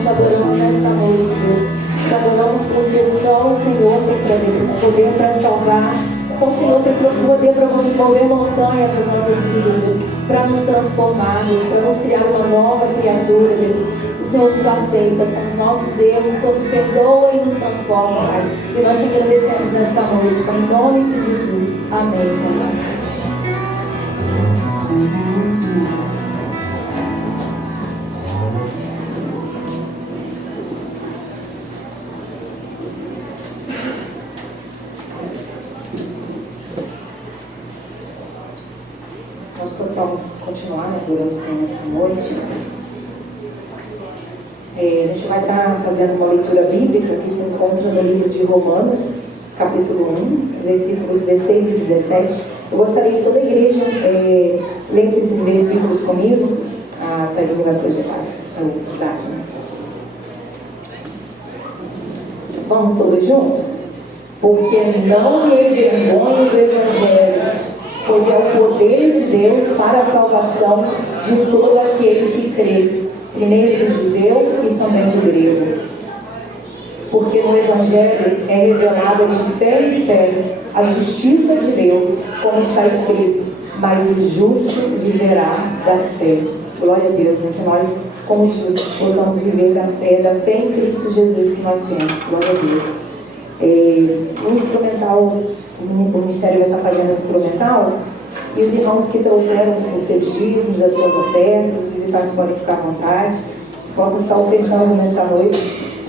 nós te adoramos nesta noite, Deus. Te adoramos porque só o Senhor tem poder para salvar. Só o Senhor tem poder para mover montanhas nas nossas vidas, Deus. Para nos transformar, Deus. Para nos criar uma nova criatura, Deus. O Senhor nos aceita com os nossos erros. O Senhor nos perdoa e nos transforma, Pai. E nós te agradecemos nesta noite, Pai. Em nome de Jesus. Amém, Pai. Nós possamos continuar, né, adorando o Senhor esta noite. A gente vai estar fazendo uma leitura bíblica que se encontra no livro de Romanos, capítulo 1, versículo 16 e 17. Eu gostaria que toda a igreja lesse esses versículos comigo. A Thaíra vai projetar. Né? Vamos todos juntos? Porque não me envergonho do Evangelho, pois é o poder de Deus para a salvação de todo aquele que crê, primeiro do judeu e também do grego. Porque no Evangelho é revelada de fé em fé a justiça de Deus, como está escrito, mas o justo viverá da fé. Glória a Deus, né? Que nós, como justos, possamos viver da fé em Cristo Jesus que nós temos. Glória a Deus. O instrumental, o ministério vai estar fazendo o instrumental, e os irmãos que trouxeram os seus dízimos, as suas ofertas, os visitantes podem ficar à vontade, que possam estar ofertando nesta noite,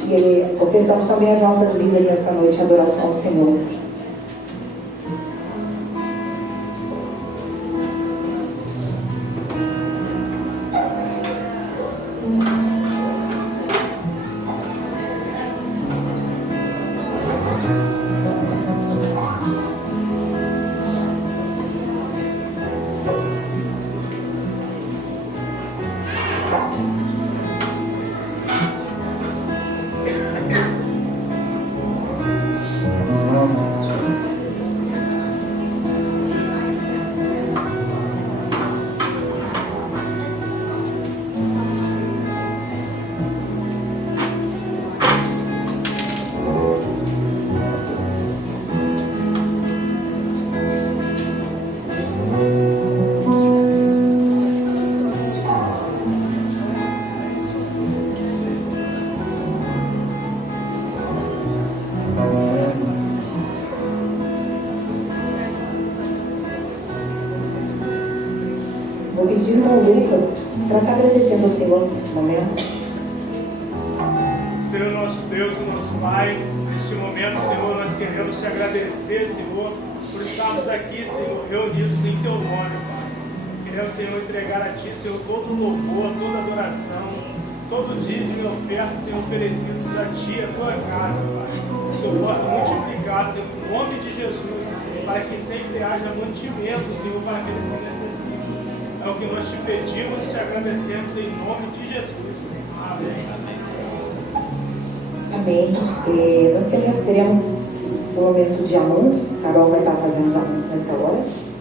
e ofertando também as nossas vidas nesta noite, a adoração ao Senhor. Vou pedir ao Lucas para estar agradecendo ao Senhor nesse momento. Senhor nosso Deus e nosso Pai, neste momento, Senhor, nós queremos te agradecer, Senhor, por estarmos aqui, Senhor, reunidos em Teu nome, Pai. Queremos, Senhor, entregar a Ti, Senhor, todo louvor, toda adoração, todo dízimo e oferta, Senhor, oferecidos a Ti, a Tua casa, Pai. Que o Senhor possa multiplicar, Senhor, no nome de Jesus, para que sempre haja mantimento, Senhor, para aqueles que necessitam. É o que nós te pedimos e te agradecemos em nome de Jesus. Amém. Amém. Nós teremos um momento de anúncios. Carol vai estar fazendo os anúncios nessa hora.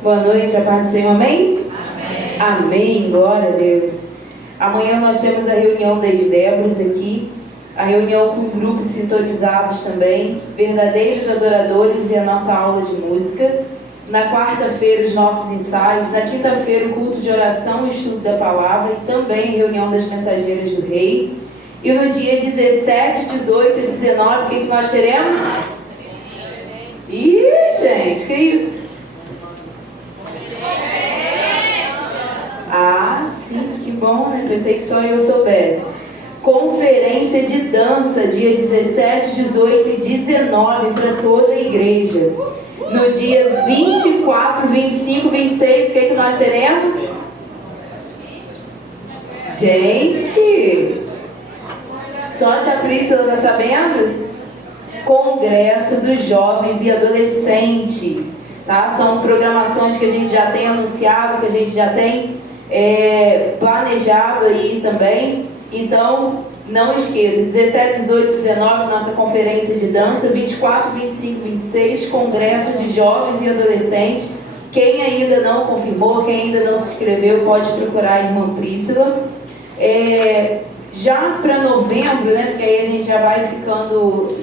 Boa noite, a paz do Senhor, amém? Amém? Amém, glória a Deus. Amanhã nós temos a reunião das Débras aqui, a reunião com grupos sintonizados também, verdadeiros adoradores e a nossa aula de música. Na quarta-feira os nossos ensaios, na quinta-feira o culto de oração e estudo da palavra e também a reunião das mensageiras do rei. E no dia 17, 18 e 19, o que nós teremos? Ih, gente, que isso? Ah, sim, que bom, né? Pensei que só eu soubesse. Conferência de dança, dia 17, 18 e 19, para toda a igreja. No dia 24, 25, 26, o que nós teremos? Gente, só a tia Priscila está sabendo? Congresso dos Jovens e Adolescentes. Tá? São programações que a gente já tem anunciado, que a gente já tem planejado aí também. Então, não esqueça, 17, 18, 19, nossa conferência de dança, 24, 25, 26, congresso de jovens e adolescentes. Quem ainda não confirmou, quem ainda não se inscreveu, pode procurar a irmã Prícila. Já para novembro, né, porque aí a gente já vai ficando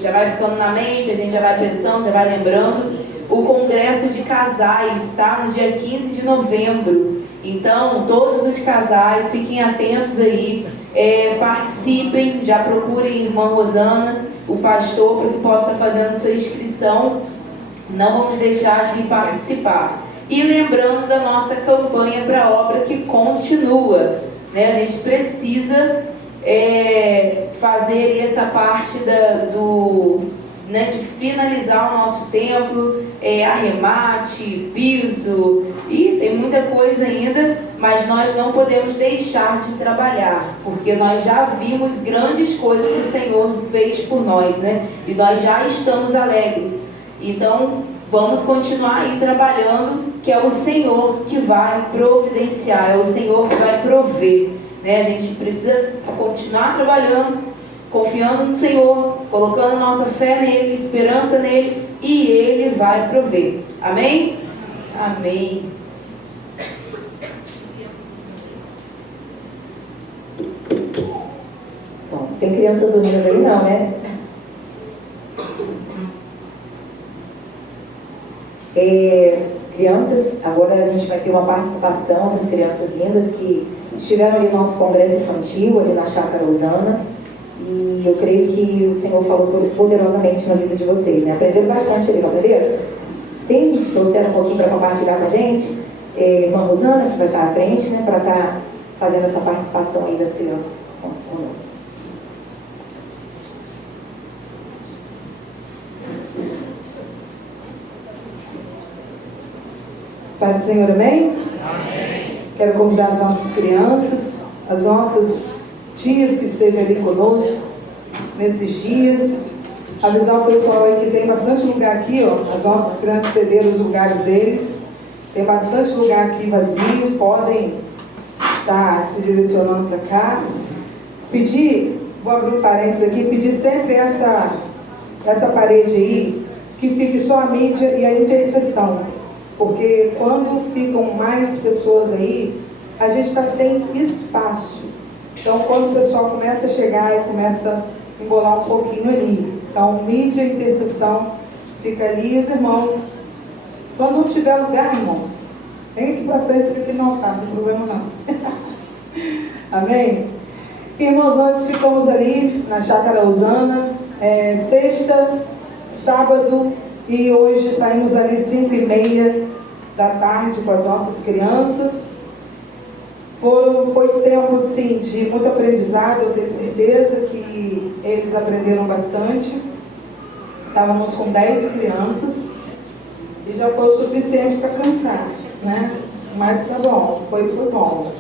na mente, a gente já vai pensando, já vai lembrando, o congresso de casais está no dia 15 de novembro. Então, todos os casais, fiquem atentos aí, participem, já procurem a irmã Rosana, o pastor, para que possa estar fazendo sua inscrição. Não vamos deixar de participar. E lembrando da nossa campanha para a obra que continua, né? A gente precisa fazer essa parte de finalizar o nosso templo, arremate, piso, e tem muita coisa ainda, mas nós não podemos deixar de trabalhar, porque nós já vimos grandes coisas que o Senhor fez por nós, né? E nós já estamos alegres. Então, vamos continuar aí trabalhando, que é o Senhor que vai providenciar, é o Senhor que vai prover, né? A gente precisa continuar trabalhando, confiando no Senhor, colocando nossa fé nele, esperança nele, e ele vai prover. Amém? Amém. Som. Tem criança dormindo aí não, né? Crianças, agora a gente vai ter uma participação, essas crianças lindas que estiveram ali no nosso congresso infantil, ali na Chácara Osana, e eu creio que o Senhor falou poderosamente na vida de vocês, né? Aprenderam bastante ali, não aprenderam? Sim? Trouxeram um pouquinho para compartilhar com a gente? Irmã Rosana, que vai estar à frente, né? Para estar fazendo essa participação aí das crianças conosco. Paz do Senhor, amém? Amém. Quero convidar as nossas crianças, as nossas tias que esteve ali conosco nesses dias, avisar o pessoal aí que tem bastante lugar aqui, ó, as nossas crianças cederam os lugares deles, tem bastante lugar aqui vazio, podem estar se direcionando para cá. Pedir, vou abrir um parênteses aqui, pedir sempre essa parede aí, que fique só a mídia e a intercessão. Porque quando ficam mais pessoas aí, a gente está sem espaço. Então, quando o pessoal começa a chegar e começa a embolar um pouquinho ali. Então, mídia e intercessão fica ali. E os irmãos, quando não tiver lugar, irmãos, vem aqui para frente, fica aqui no altar, não tem problema não. Amém? Irmãos, nós ficamos ali na Chácara Osana, sexta, sábado, e hoje saímos ali 5h30 da tarde com as nossas crianças. Foi um tempo, sim, de muito aprendizado, eu tenho certeza que eles aprenderam bastante. Estávamos com 10 crianças e já foi o suficiente para cansar, né? Mas tá bom, foi bom.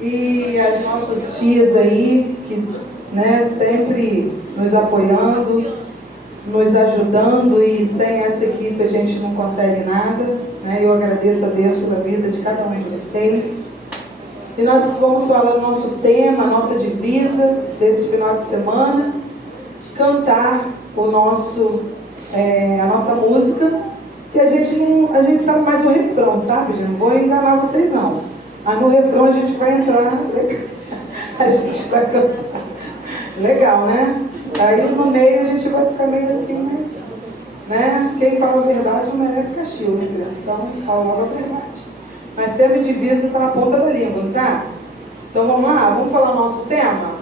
E as nossas tias aí, que, né, sempre nos apoiando, nos ajudando, e sem essa equipe a gente não consegue nada, né? Eu agradeço a Deus pela vida de cada um de vocês. E nós vamos falar do nosso tema, a nossa divisa desse final de semana, cantar a nossa música, que a gente sabe mais o refrão, sabe, gente? Não vou enganar vocês não, mas no refrão a gente vai entrar, a gente vai cantar. Legal, né? Aí no meio a gente vai ficar meio assim, mas, né? Quem fala a verdade não merece castigo, né, criança? Então, fala logo a verdade. Mas tema de divisa está na ponta da língua, não tá? Então vamos lá, vamos falar o nosso tema?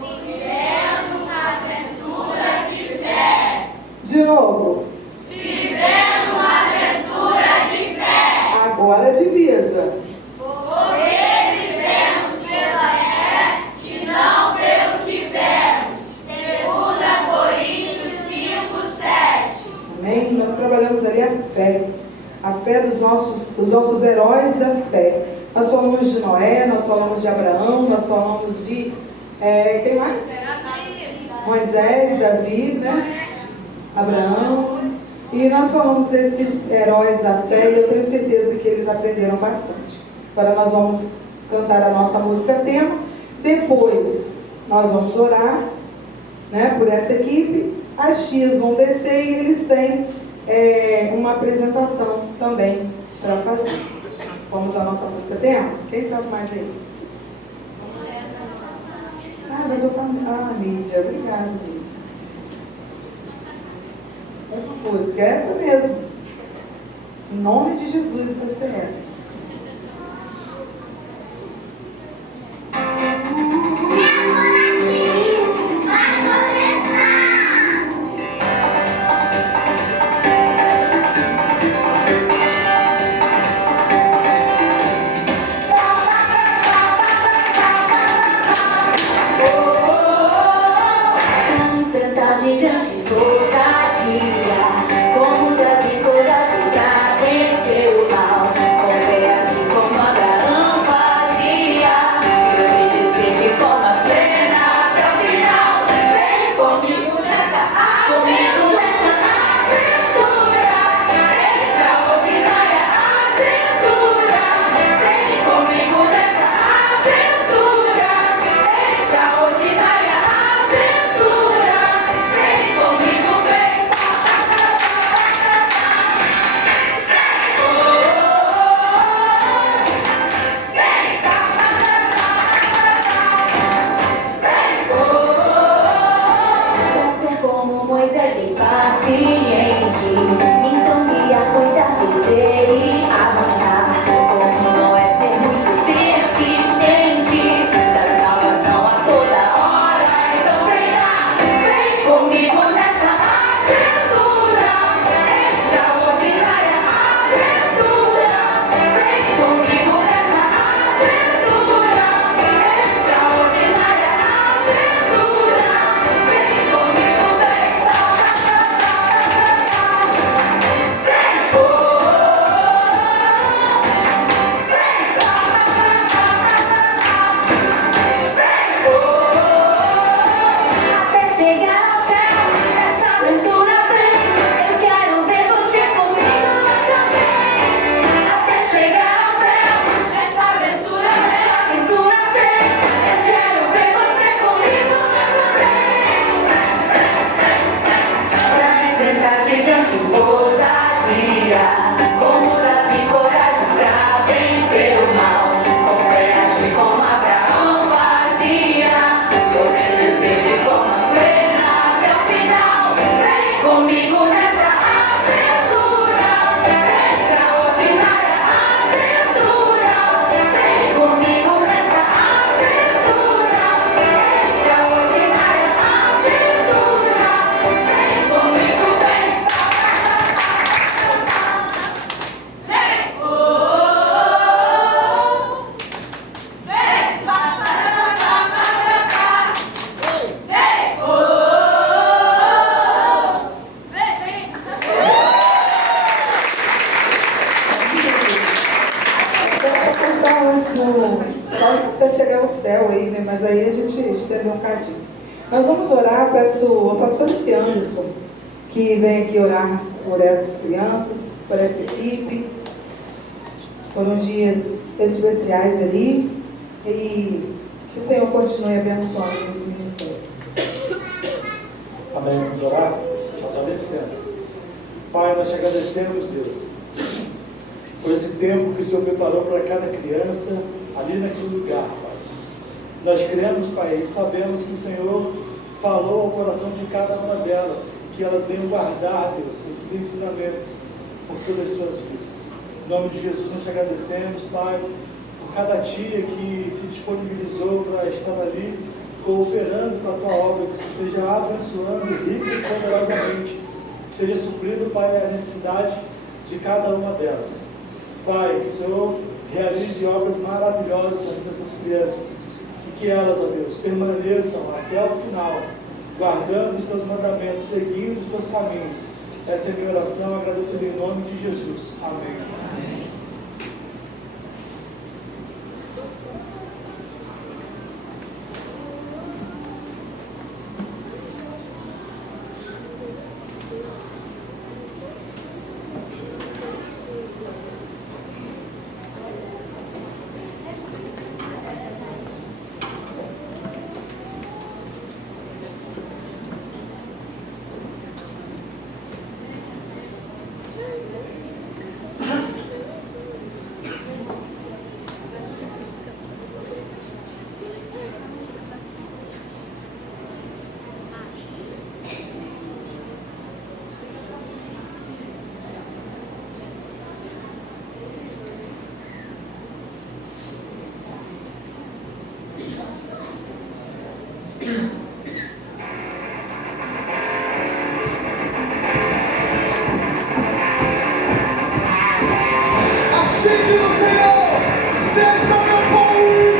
Vivendo uma aventura de fé. De novo. Vivendo uma aventura de fé. Agora a divisa. Porque vivemos pela fé e não pelo que vemos. 2 Coríntios 5:7. Amém? Nós trabalhamos ali a fé dos nossos heróis da fé. Nós falamos de Noé, nós falamos de Abraão, nós falamos de quem mais? Moisés, Davi, né? Abraão. E nós falamos desses heróis da fé, e eu tenho certeza que eles aprenderam bastante. Agora nós vamos cantar a nossa música tema. Depois nós vamos orar, né, por essa equipe. As tias vão descer e eles têm uma apresentação também para fazer. Vamos à nossa música tema? Quem sabe mais aí? Mas eu também. Mídia, obrigada, Mídia. Uma música, é essa mesmo. Em nome de Jesus vai ser essa. Gigantes ousadia, como Davi, coragem pra vencer o mal, com fé agir como Abraão fazia, e obedecer de forma plena até o final. Vem comigo nessa aventura extraordinária aventura. Vem comigo nessa aventura extraordinária aventura. Como Moisés impaciente, então me aguardar, fazer e avançar. Como Noé ser muito persistente, da salvação a toda hora, então brilhar. Vem comigo nessa aventura extraordinária aventura. Vem comigo nessa aventura extraordinária aventura. Vem comigo, vem. Até chegar ao céu, nessa aventura vem. Eu quero ver você comigo também. Até chegar ao céu, nessa aventura vem. Eu quero ver você comigo também. Pra enfrentar gigantes, ousadia, como Davi, coragem pra vencer o mal, com fé agir como Abraão fazia, e obedecer de forma plena até o final. Vem comigo nessa aventura extraordinária aventura. Vem comigo nessa aventura extraordinária aventura. Vem comigo, vem. Vou contar antes só até chegar ao céu aí, né? Mas aí a gente estendeu um cadinho. Nós vamos orar, peço ao pastor Anderson que vem aqui orar por essas crianças, por essa equipe. Foram dias especiais ali e que o Senhor continue abençoando esse ministério. Amém. Vamos orar? Nós oramos, criança. Pai, nós te agradecemos, Deus, por esse tempo que o Senhor preparou para cada criança ali naquele lugar, Pai. Nós queremos, Pai, e sabemos que o Senhor falou ao coração de cada uma delas, que elas venham guardar, Deus, esses ensinamentos por todas as suas vidas. Em nome de Jesus, nós te agradecemos, Pai, por cada tia que se disponibilizou para estar ali, cooperando para a tua obra, que você esteja abençoando rica e poderosamente, seja suprido, Pai, a necessidade de cada uma delas. Pai, que o Senhor realize obras maravilhosas na vida dessas crianças e que elas, ó Deus, permaneçam até o final, guardando os teus mandamentos, seguindo os teus caminhos. Essa é a minha oração, agradecendo em nome de Jesus. Amém. Amém. Deixa meu povo ir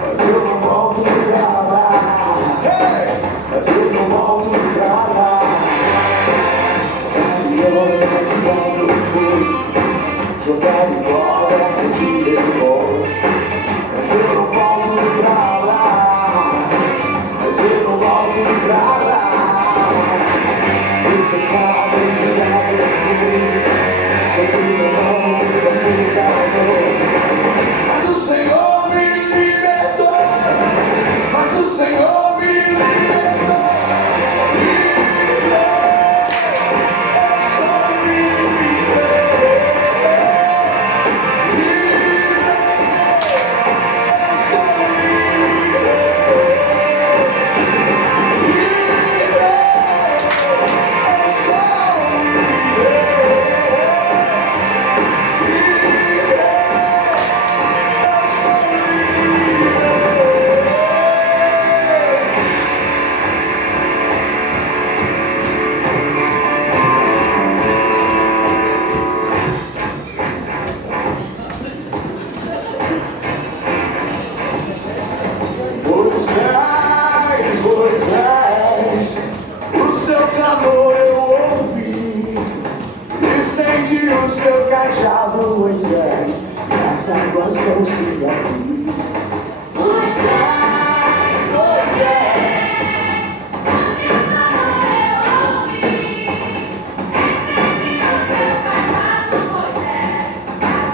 mas eu não volto pra lá. Mas eu não volto pra lá. Mas quando eu fui jogado embora, perdido embora. Mas eu não volto pra lá. Mas eu não volto pra lá. O pecado escravo eu fui, sofri meu nome, eu fiz amor. Mas o Senhor me libertou. Mas o Senhor me libertou. Moisés, o seu clamor eu ouvi. Estende o seu cajado, Moisés, e as águas vão se abrir. Moisés, Moisés, o seu clamor eu ouvi. Estende o seu cajado, Moisés, e as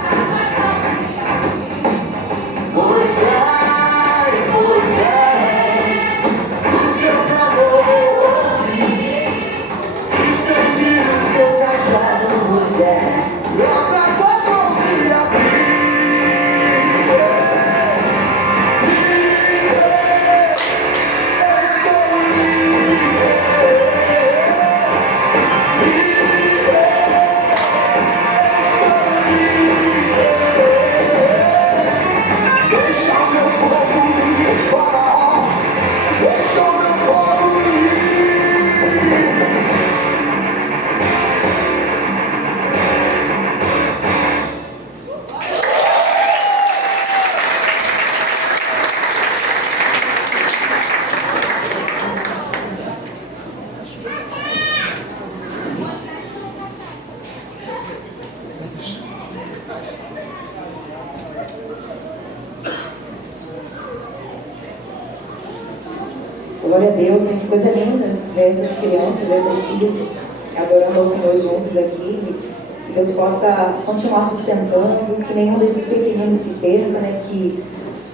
águas vão se abrir. Moisés, Moisés, seu clamor eu ouvi. Estende o seu cajado, Moisés, e as águas vão se abrir. Eu sou livre. Eu sou livre. Deixa o meu povo ir para. Deixa o meu povo ir. Glória a Deus, né? Que coisa linda ver essas crianças, essas tias adorando ao Senhor juntos aqui. Que Deus possa continuar sustentando, que nenhum desses pequeninos se perca, né? Que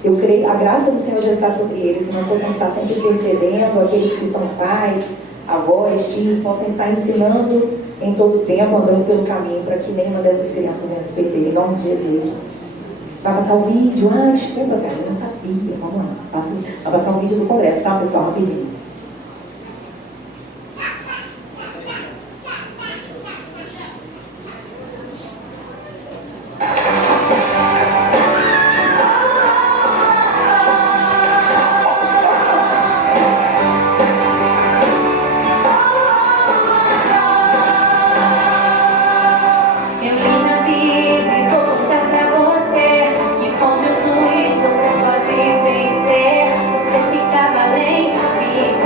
eu creio, a graça do Senhor já está sobre eles, que nós possamos estar sempre intercedendo, aqueles que são pais, avós, tios, possam estar ensinando em todo o tempo, andando pelo caminho, para que nenhuma dessas crianças venha se perder, em nome de Jesus. Vai passar o vídeo. Ah, desculpa, cara, eu não sabia. Vamos lá. Vai passar o vídeo do congresso, tá, pessoal? Rapidinho. Eu li na Bíblia e vou contar pra você que com Jesus você pode vencer. Você fica valente, fica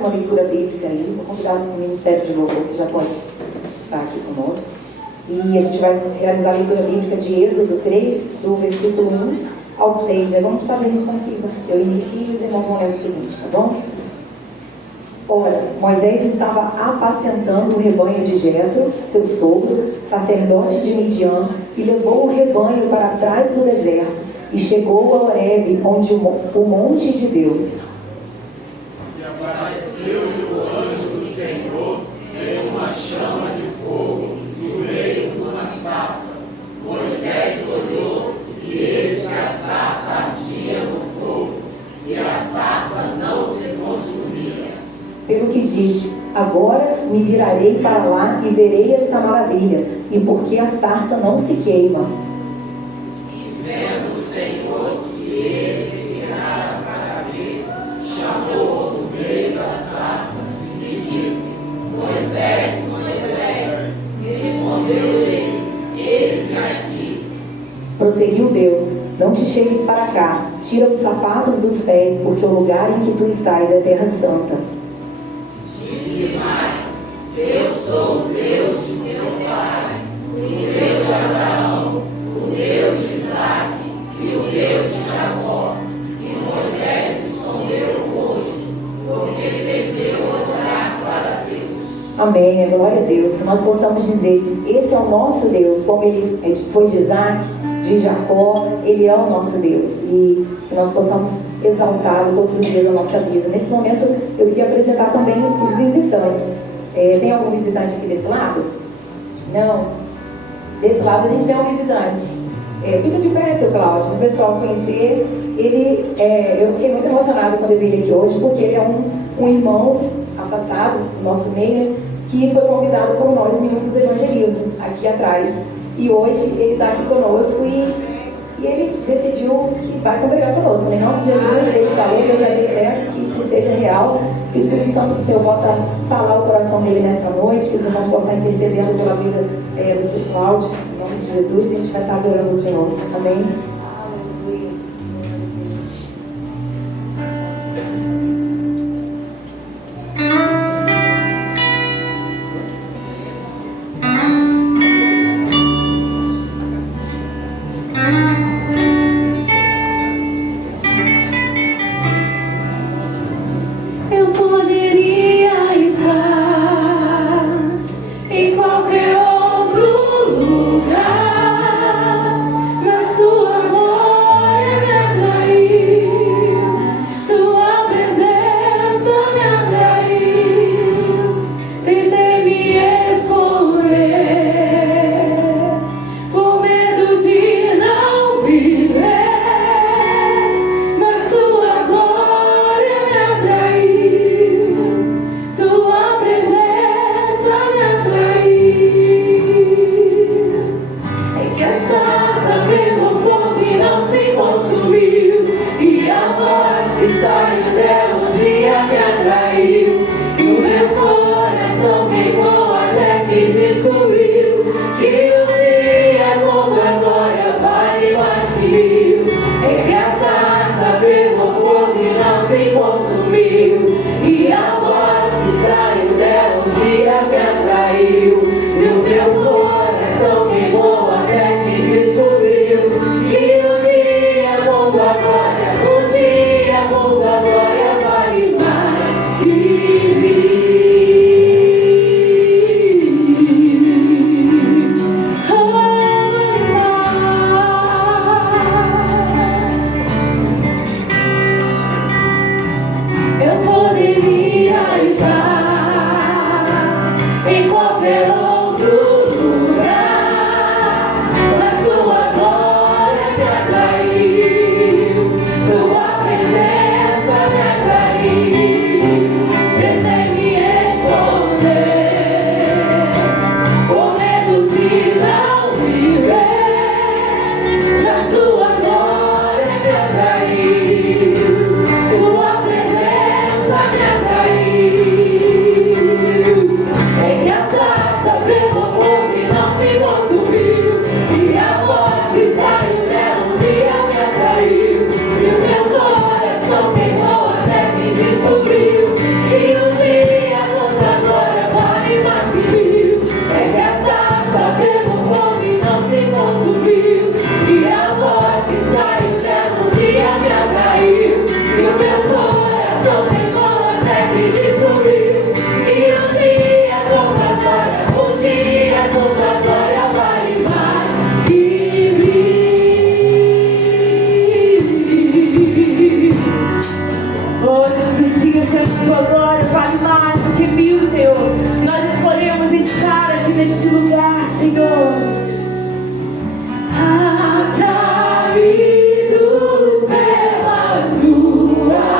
uma leitura bíblica aí. Vou convidar o Ministério de Louvor, que já pode estar aqui conosco. E a gente vai realizar a leitura bíblica de Êxodo 3, do versículo 1 ao 6. Vamos fazer responsiva. Eu inicio e os irmãos vão ler o seguinte, tá bom? Ora, Moisés estava apacentando o rebanho de Jetro, seu sogro, sacerdote de Midian, e levou o rebanho para trás do deserto, e chegou a Horebe, onde o monte de Deus. E apareceu-lhe o anjo do Senhor em uma chama de fogo no meio de uma sarça. Moisés olhou, e eis que a sarça ardia no fogo, e a sarça não se consumia. Pelo que disse, agora me virarei para lá e verei esta maravilha, e porque a sarça não se queima. E vendo o Senhor que eles se viraram para ver, chamou do meio da sarça e disse: Moisés, Moisés. Respondeu ele: eis-me aqui. Prosseguiu Deus, não te chegues para cá, tira os sapatos dos pés, porque o lugar em que tu estás é terra santa. Disse mais: eu sou o Deus de teu pai, o Deus de Abraão, o Deus de Isaque e o Deus de Jacó. E Moisés escondeu o rosto, porque temeu olhar para Deus. Amém, glória a Deus. Que nós possamos dizer, esse é o nosso Deus, como ele foi de Isaque, de Jacó, ele é o nosso Deus. E que nós possamos exaltá-lo todos os dias da nossa vida. Nesse momento, eu queria apresentar também os visitantes. Tem algum visitante aqui desse lado? Não? Desse lado a gente tem um visitante. Fica de pé, seu Cláudio, para o pessoal conhecer. Ele, eu fiquei muito emocionada quando eu vi ele aqui hoje, porque ele é um irmão afastado do nosso meio, que foi convidado por nós em Minutos Evangelismo, aqui atrás. E hoje ele está aqui conosco e ele decidiu que vai congregar conosco. Em nome de Jesus, ele falou que eu já dei perto, que seja real, que o Espírito Santo do Senhor possa falar o coração dele nesta noite, que os irmãos possam estar intercedendo pela vida do seu Cláudio. Em nome de Jesus, e a gente vai estar adorando o Senhor. Amém? Aleluia. Eu poderia estar em qualquer outro lugar, na sua Atraídos pela tua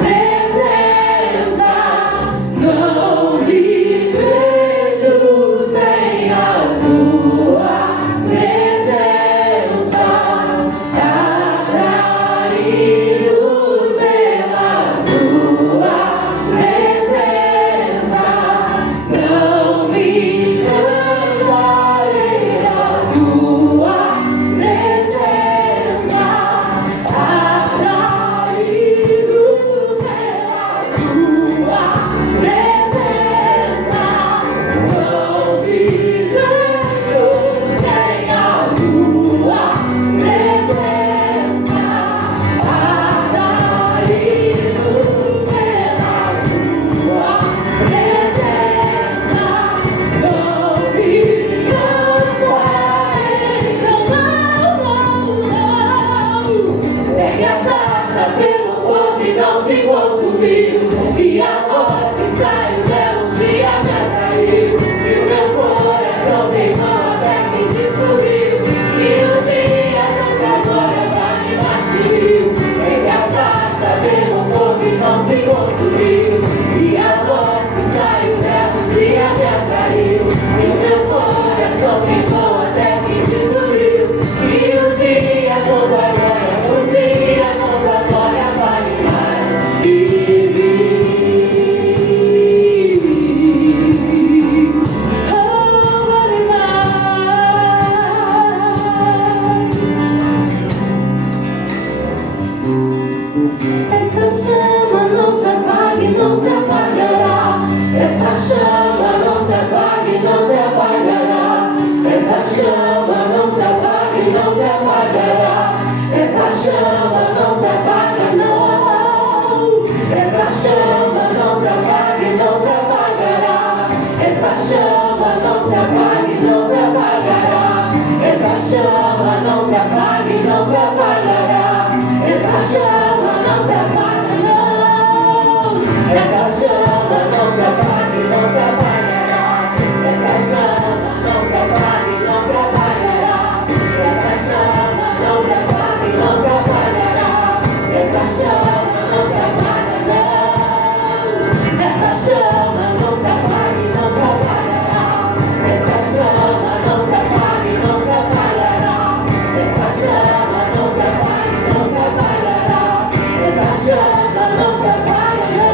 presença, não me vejo sem a tua presença. Atraídos pela tua presença, não me cansarei da tua presença. Atraídos pela tua presença, não me vejo sem a tua presença. Atraídos pela tua presença, não me cansarei. Não. É que a sarça pelo fogo e não se consumiu, e a voz que saiu dela um dia me atraiu, e o meu coração queimou até que descobriu que um dia tanta glória vale mais que mil. É que a sarça pelo fogo e não se consumiu, e a voz que saiu dela um dia me atraiu, e o meu coração queimou até que descobriu que um dia quando a glória, um dia quando a glória vale mais que mil. Oh, vale mais. Essa chama não se apaga e não se apagará. Essa chama não se apaga e não se apagará. Essa chama não se apaga e não se apagará. Essa chama não se apaga, não. Essa chama não se apaga e não se apagará. Essa chama não se apaga e não se apagará. Essa chama não se apaga e não se apagará. Essa chama não se apaga, não. Essa chama não se apaga e não se apagará. Essa chama não se apaga e não se apagará. Essa chama não se apaga e não se apagará. Essa chama não se apaga, não. Essa chama não se apaga e não se apagará. Essa chama não se apaga e não se apagará. Essa chama não se apaga e não se apagará. Essa chama não se apaga, não.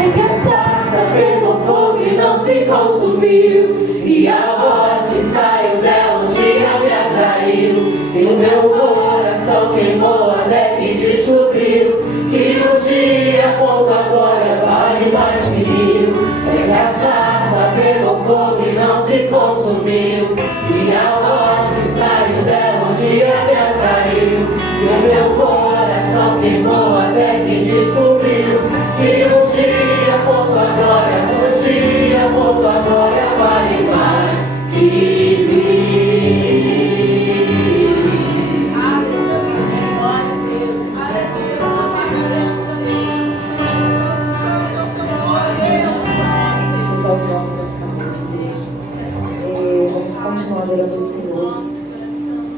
É que a sarça pegou fogo e não se consumiu, e a voz que saiu dela um dia me atraiu, e o meu coração queimou até que descobriu que um dia quanto a glória vale mais que mil. É que a sarça pegou fogo e não se consumiu, e a voz que saiu dela um dia me atraiu, e o meu coração queimou até que descobriu que um dia quanto a glória, um dia quanto a glória vale mais que mil. Vamos continuar adorando o Senhor,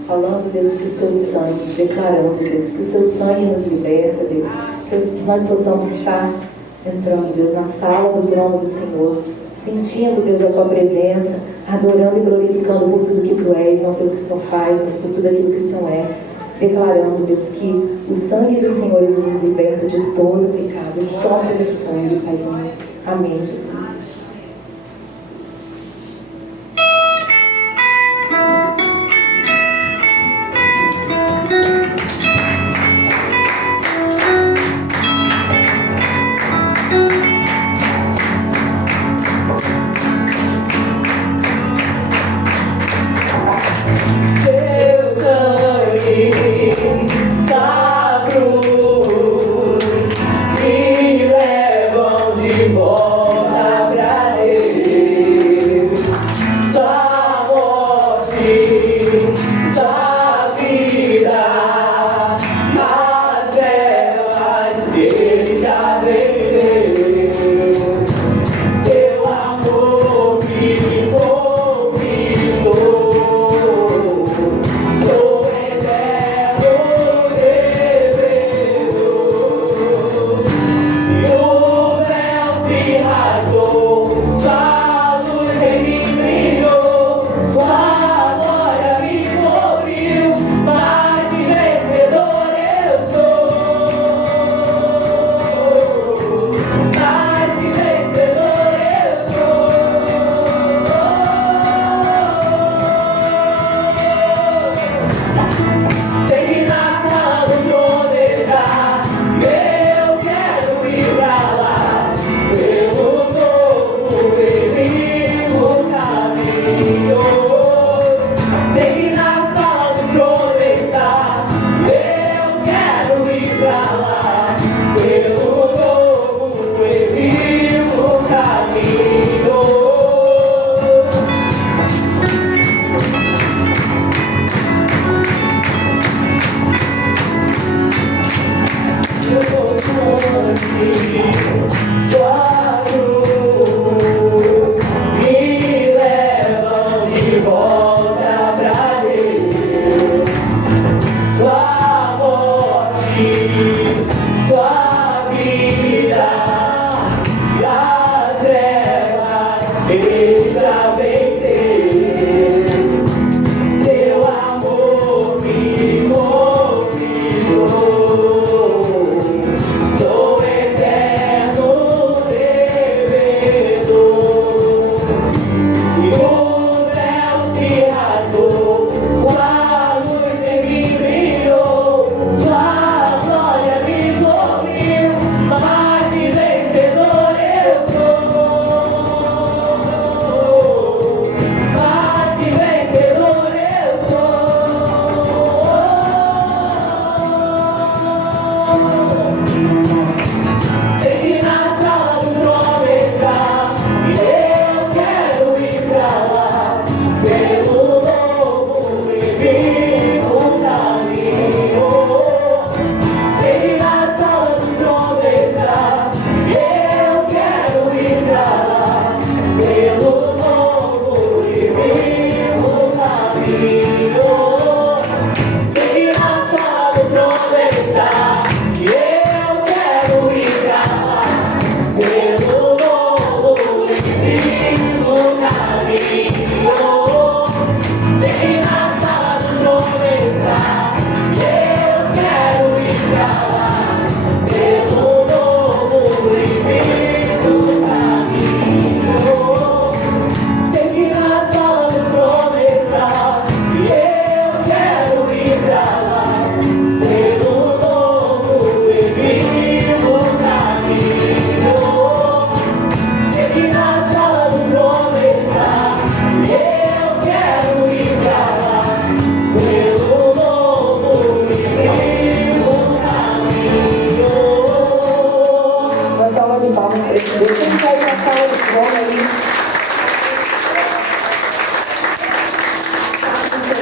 falando, Deus, que o seu sangue, declarando, Deus, que o seu sangue nos liberta, Deus, que nós possamos estar entrando, Deus, na sala do trono do Senhor, sentindo, Deus, a tua presença, adorando e glorificando por tudo que tu és, não pelo que o Senhor faz, mas por tudo aquilo que o Senhor é, declarando, Deus, que o sangue do Senhor ele nos liberta de todo pecado, só pelo sangue, Paizinho. Amém, Jesus. Seu amor me conquistou.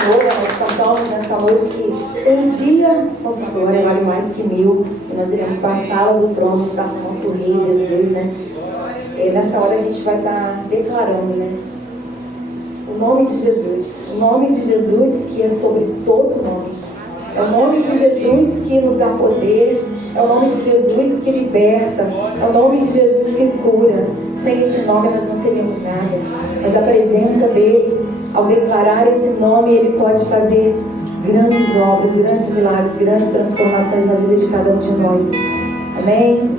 Senhor, nós cantamos nesta noite que um dia nossa glória vale mais que 1000, e nós iremos passá-la do trono, estar com o nosso Rei Jesus, né? E nessa hora a gente vai estar declarando, né? O nome de Jesus, o nome de Jesus que é sobre todo nome. É o nome de Jesus que nos dá poder, é o nome de Jesus que liberta, é o nome de Jesus que cura. Sem esse nome nós não seríamos nada, mas a presença dele, ao declarar esse nome, ele pode fazer grandes obras, grandes milagres, grandes transformações na vida de cada um de nós. Amém?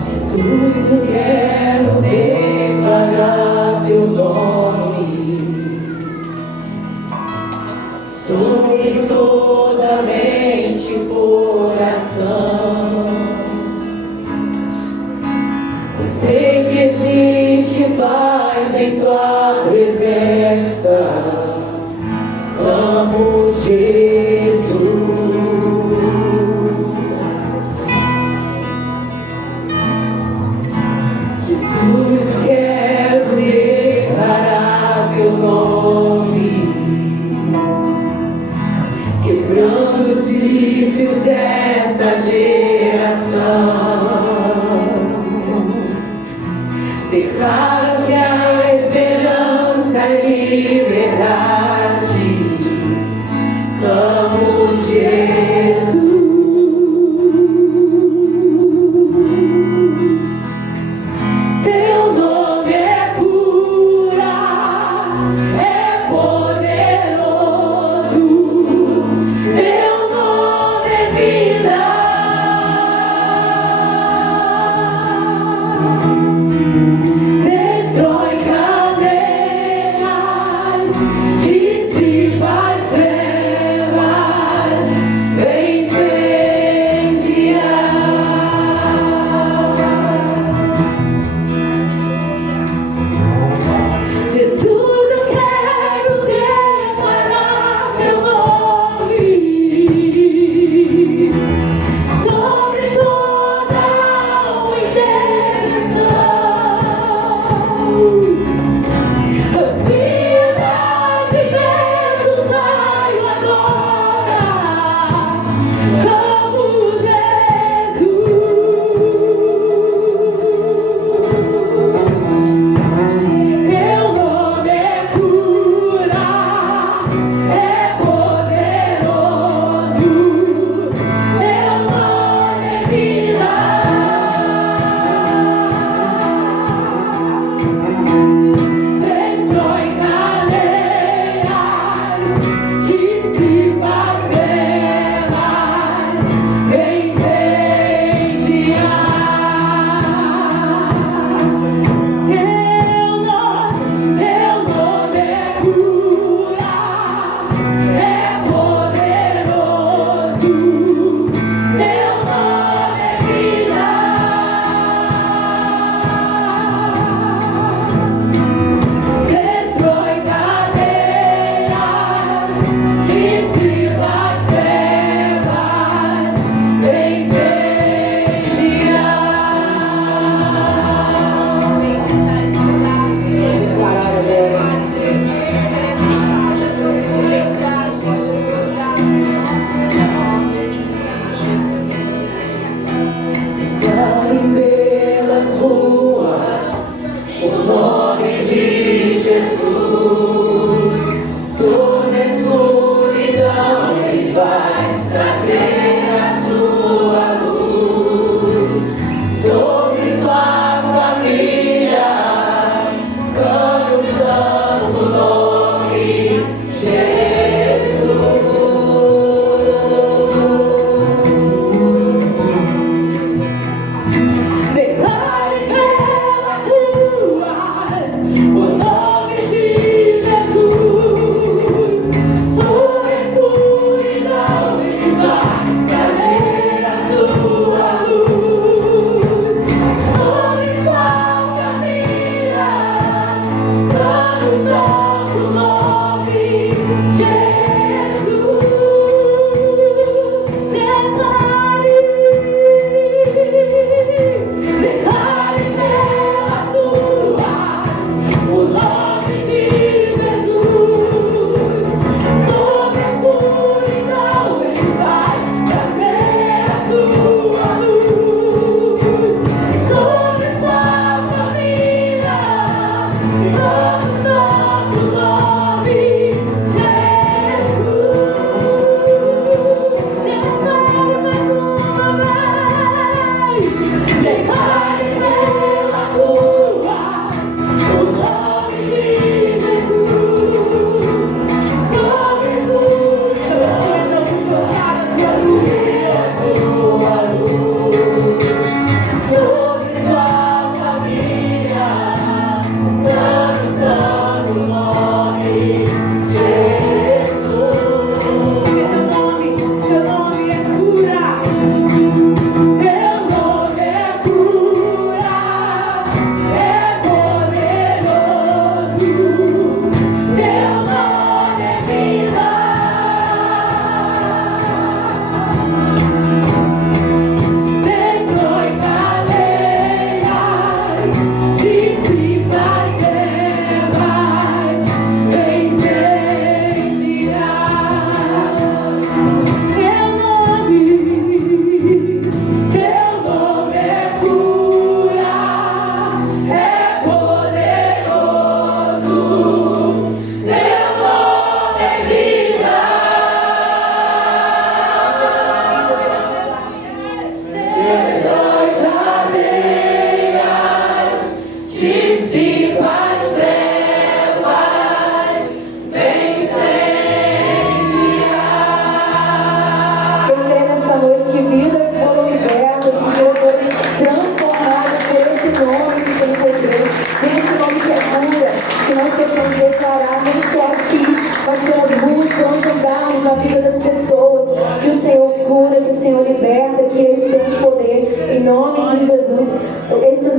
Jesus, eu quero declarar teu nome sobre toda mente e coração. Eu sei que existe paz em tua presença. Clamo, Jesus. Jesus, quero declarar teu nome, quebrando os vícios dessa geração. Declaro que há esperança e liberdade.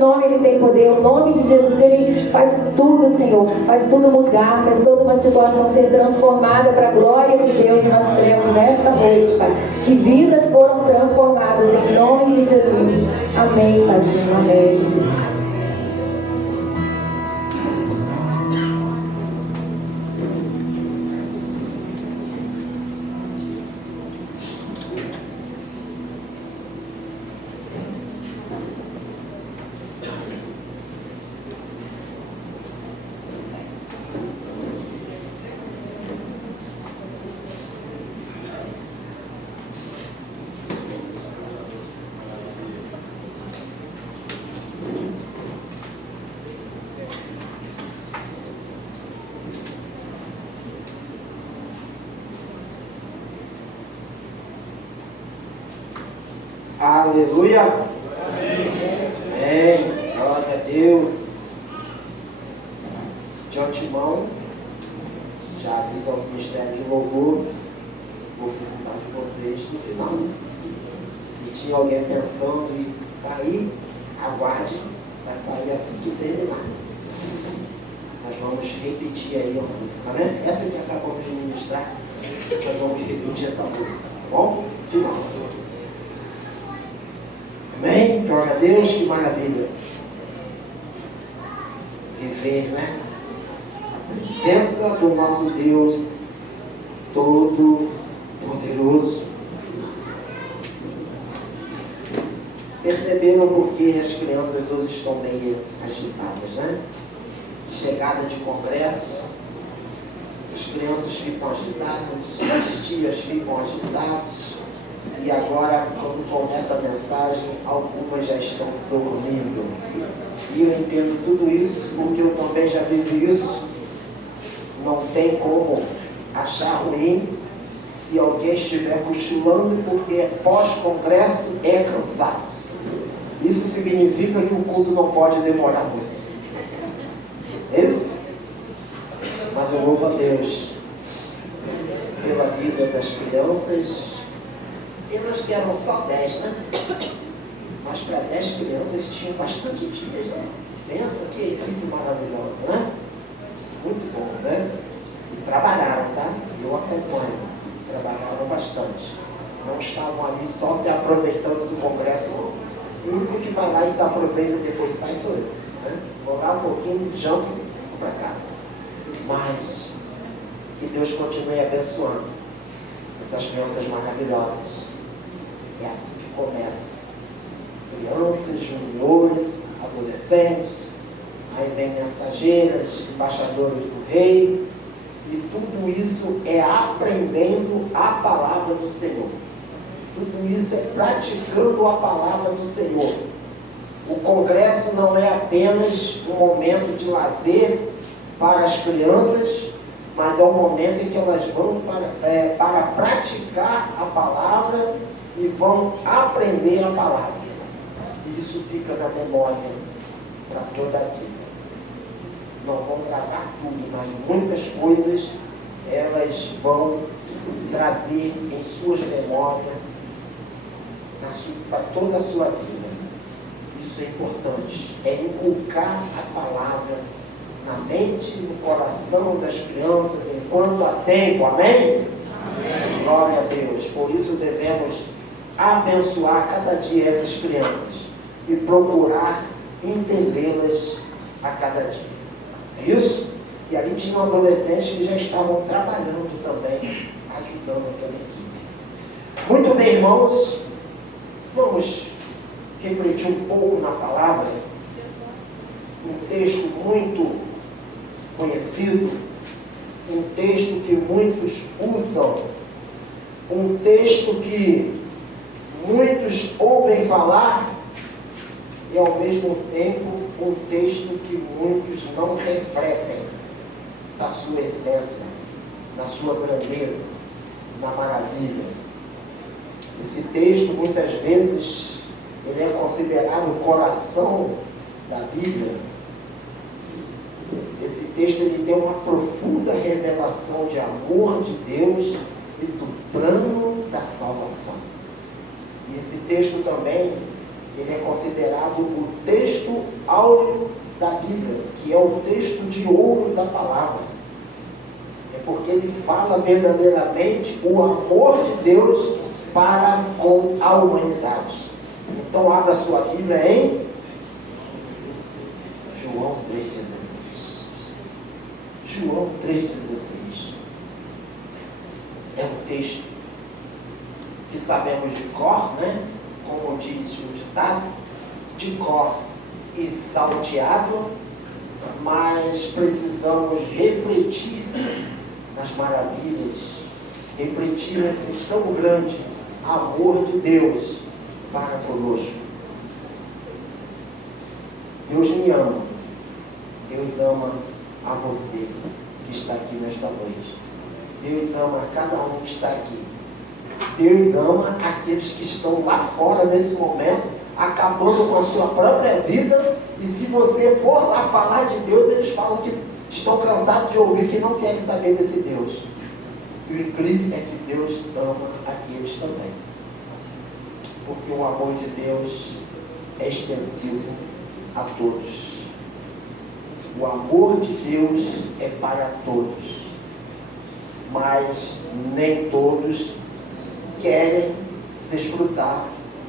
nome ele tem poder. O nome de Jesus ele faz tudo, Senhor. Faz tudo mudar, faz toda uma situação ser transformada para a glória de Deus. E nós cremos nesta noite, Pai, que vidas foram transformadas em nome de Jesus. Amém, Paizinho. Amém, Jesus. Aleluia. Amém. Glória a Deus. De antemão, já aviso ao Ministério de Louvor, vou precisar de vocês no final. Se tinha alguém pensando em sair, aguarde para sair assim que terminar. Nós vamos repetir aí a música, né? Essa que acabamos de ministrar, nós vamos repetir essa música, tá bom? Final. Amém? Glória a Deus, que maravilha. Viver, né? A presença do nosso Deus Todo-Poderoso. Perceberam porque as crianças hoje estão meio agitadas, né? Chegada de congresso, as crianças ficam agitadas, as tias ficam agitadas. E agora, quando começa a mensagem, algumas já estão dormindo. E eu entendo tudo isso, porque eu também já vivi isso. Não tem como achar ruim se alguém estiver cochilando, porque pós-congresso é cansaço. Isso significa que o culto não pode demorar muito. Esse? Mas eu louvo a Deus pela vida das crianças. Elas que eram só 10, né? Mas para 10 crianças tinham bastante dias, né? Pensa que equipe maravilhosa, né? Muito bom, né? E trabalharam, tá? Eu acompanho. Trabalharam bastante. Não estavam ali só se aproveitando do congresso, não. O único que vai lá e se aproveita e depois sai sou eu, né? Vou lá um pouquinho, janto e vou para casa. Mas que Deus continue abençoando essas crianças maravilhosas. É assim que começa. Crianças, juniores, adolescentes, aí vem mensageiras, embaixadores do rei, e tudo isso é aprendendo a palavra do Senhor. Tudo isso é praticando a palavra do Senhor. O congresso não é apenas um momento de lazer para as crianças, mas é um momento em que elas vão para praticar a palavra e vão aprender a palavra. E isso fica na memória para toda a vida. Não vão gravar tudo, mas muitas coisas elas vão trazer em suas memórias para toda a sua vida. Isso é importante. É inculcar a palavra na mente e no coração das crianças enquanto há tempo. Amém? Amém. Glória a Deus. Por isso devemos abençoar cada dia essas crianças e procurar entendê-las a cada dia. É isso? E ali tinham adolescentes que já estavam trabalhando também, ajudando aquela equipe. Muito bem, irmãos, vamos refletir um pouco na palavra. Um texto muito conhecido, um texto que muitos usam, um texto que muitos ouvem falar e ao mesmo tempo um texto que muitos não refletem da sua essência, na sua grandeza, na maravilha. Esse texto muitas vezes ele é considerado o coração da Bíblia. Esse texto ele tem uma profunda revelação de amor de Deus e do plano da salvação. E esse texto também Ele é considerado o texto áureo da Bíblia, que é o texto de ouro da palavra. É porque ele fala verdadeiramente o amor de Deus para com a humanidade. Então abra sua Bíblia em João 3,16. João 3,16. É um texto que sabemos de cor, né? Como diz o ditado, de cor e salteado, mas precisamos refletir nas maravilhas, refletir nesse tão grande amor de Deus para conosco. Deus me ama, Deus ama a você que está aqui nesta noite. Deus ama a cada um que está aqui. Deus ama aqueles que estão lá fora nesse momento, acabando com a sua própria vida. E se você for lá falar de Deus, eles falam que estão cansados de ouvir, que não querem saber desse Deus. E o incrível é que Deus ama aqueles também. Porque o amor de Deus é extensivo a todos. O amor de Deus é para todos. Mas nem todos querem desfrutar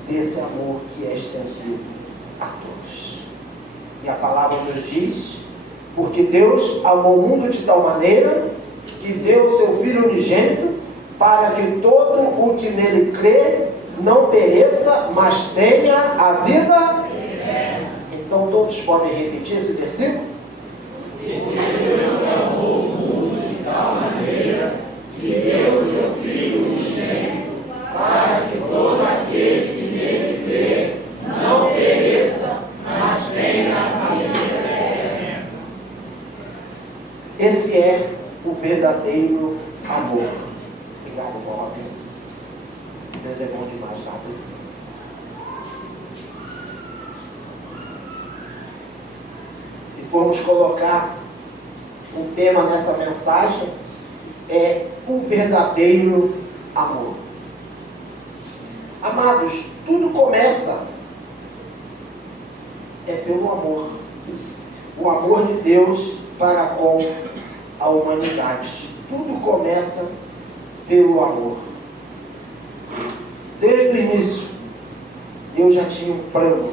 desse amor que é extensivo a todos. E a palavra nos diz: porque Deus amou o mundo de tal maneira que deu seu Filho unigênito, para que todo o que nele crê não pereça, mas tenha a vida. Então todos podem repetir esse versículo? Porque Deus amou o mundo de tal maneira que deu seu Filho unigênito, para que todo aquele que nele crê não pereça, mas tenha a vida eterna. Esse é o verdadeiro amor. Obrigado, irmão. Deus é bom demais, tá? Precisa. Se formos colocar um tema nessa mensagem, é o verdadeiro amor. Amados, tudo começa pelo amor. O amor de Deus para com a humanidade. Tudo começa pelo amor. Desde o início, Deus já tinha um plano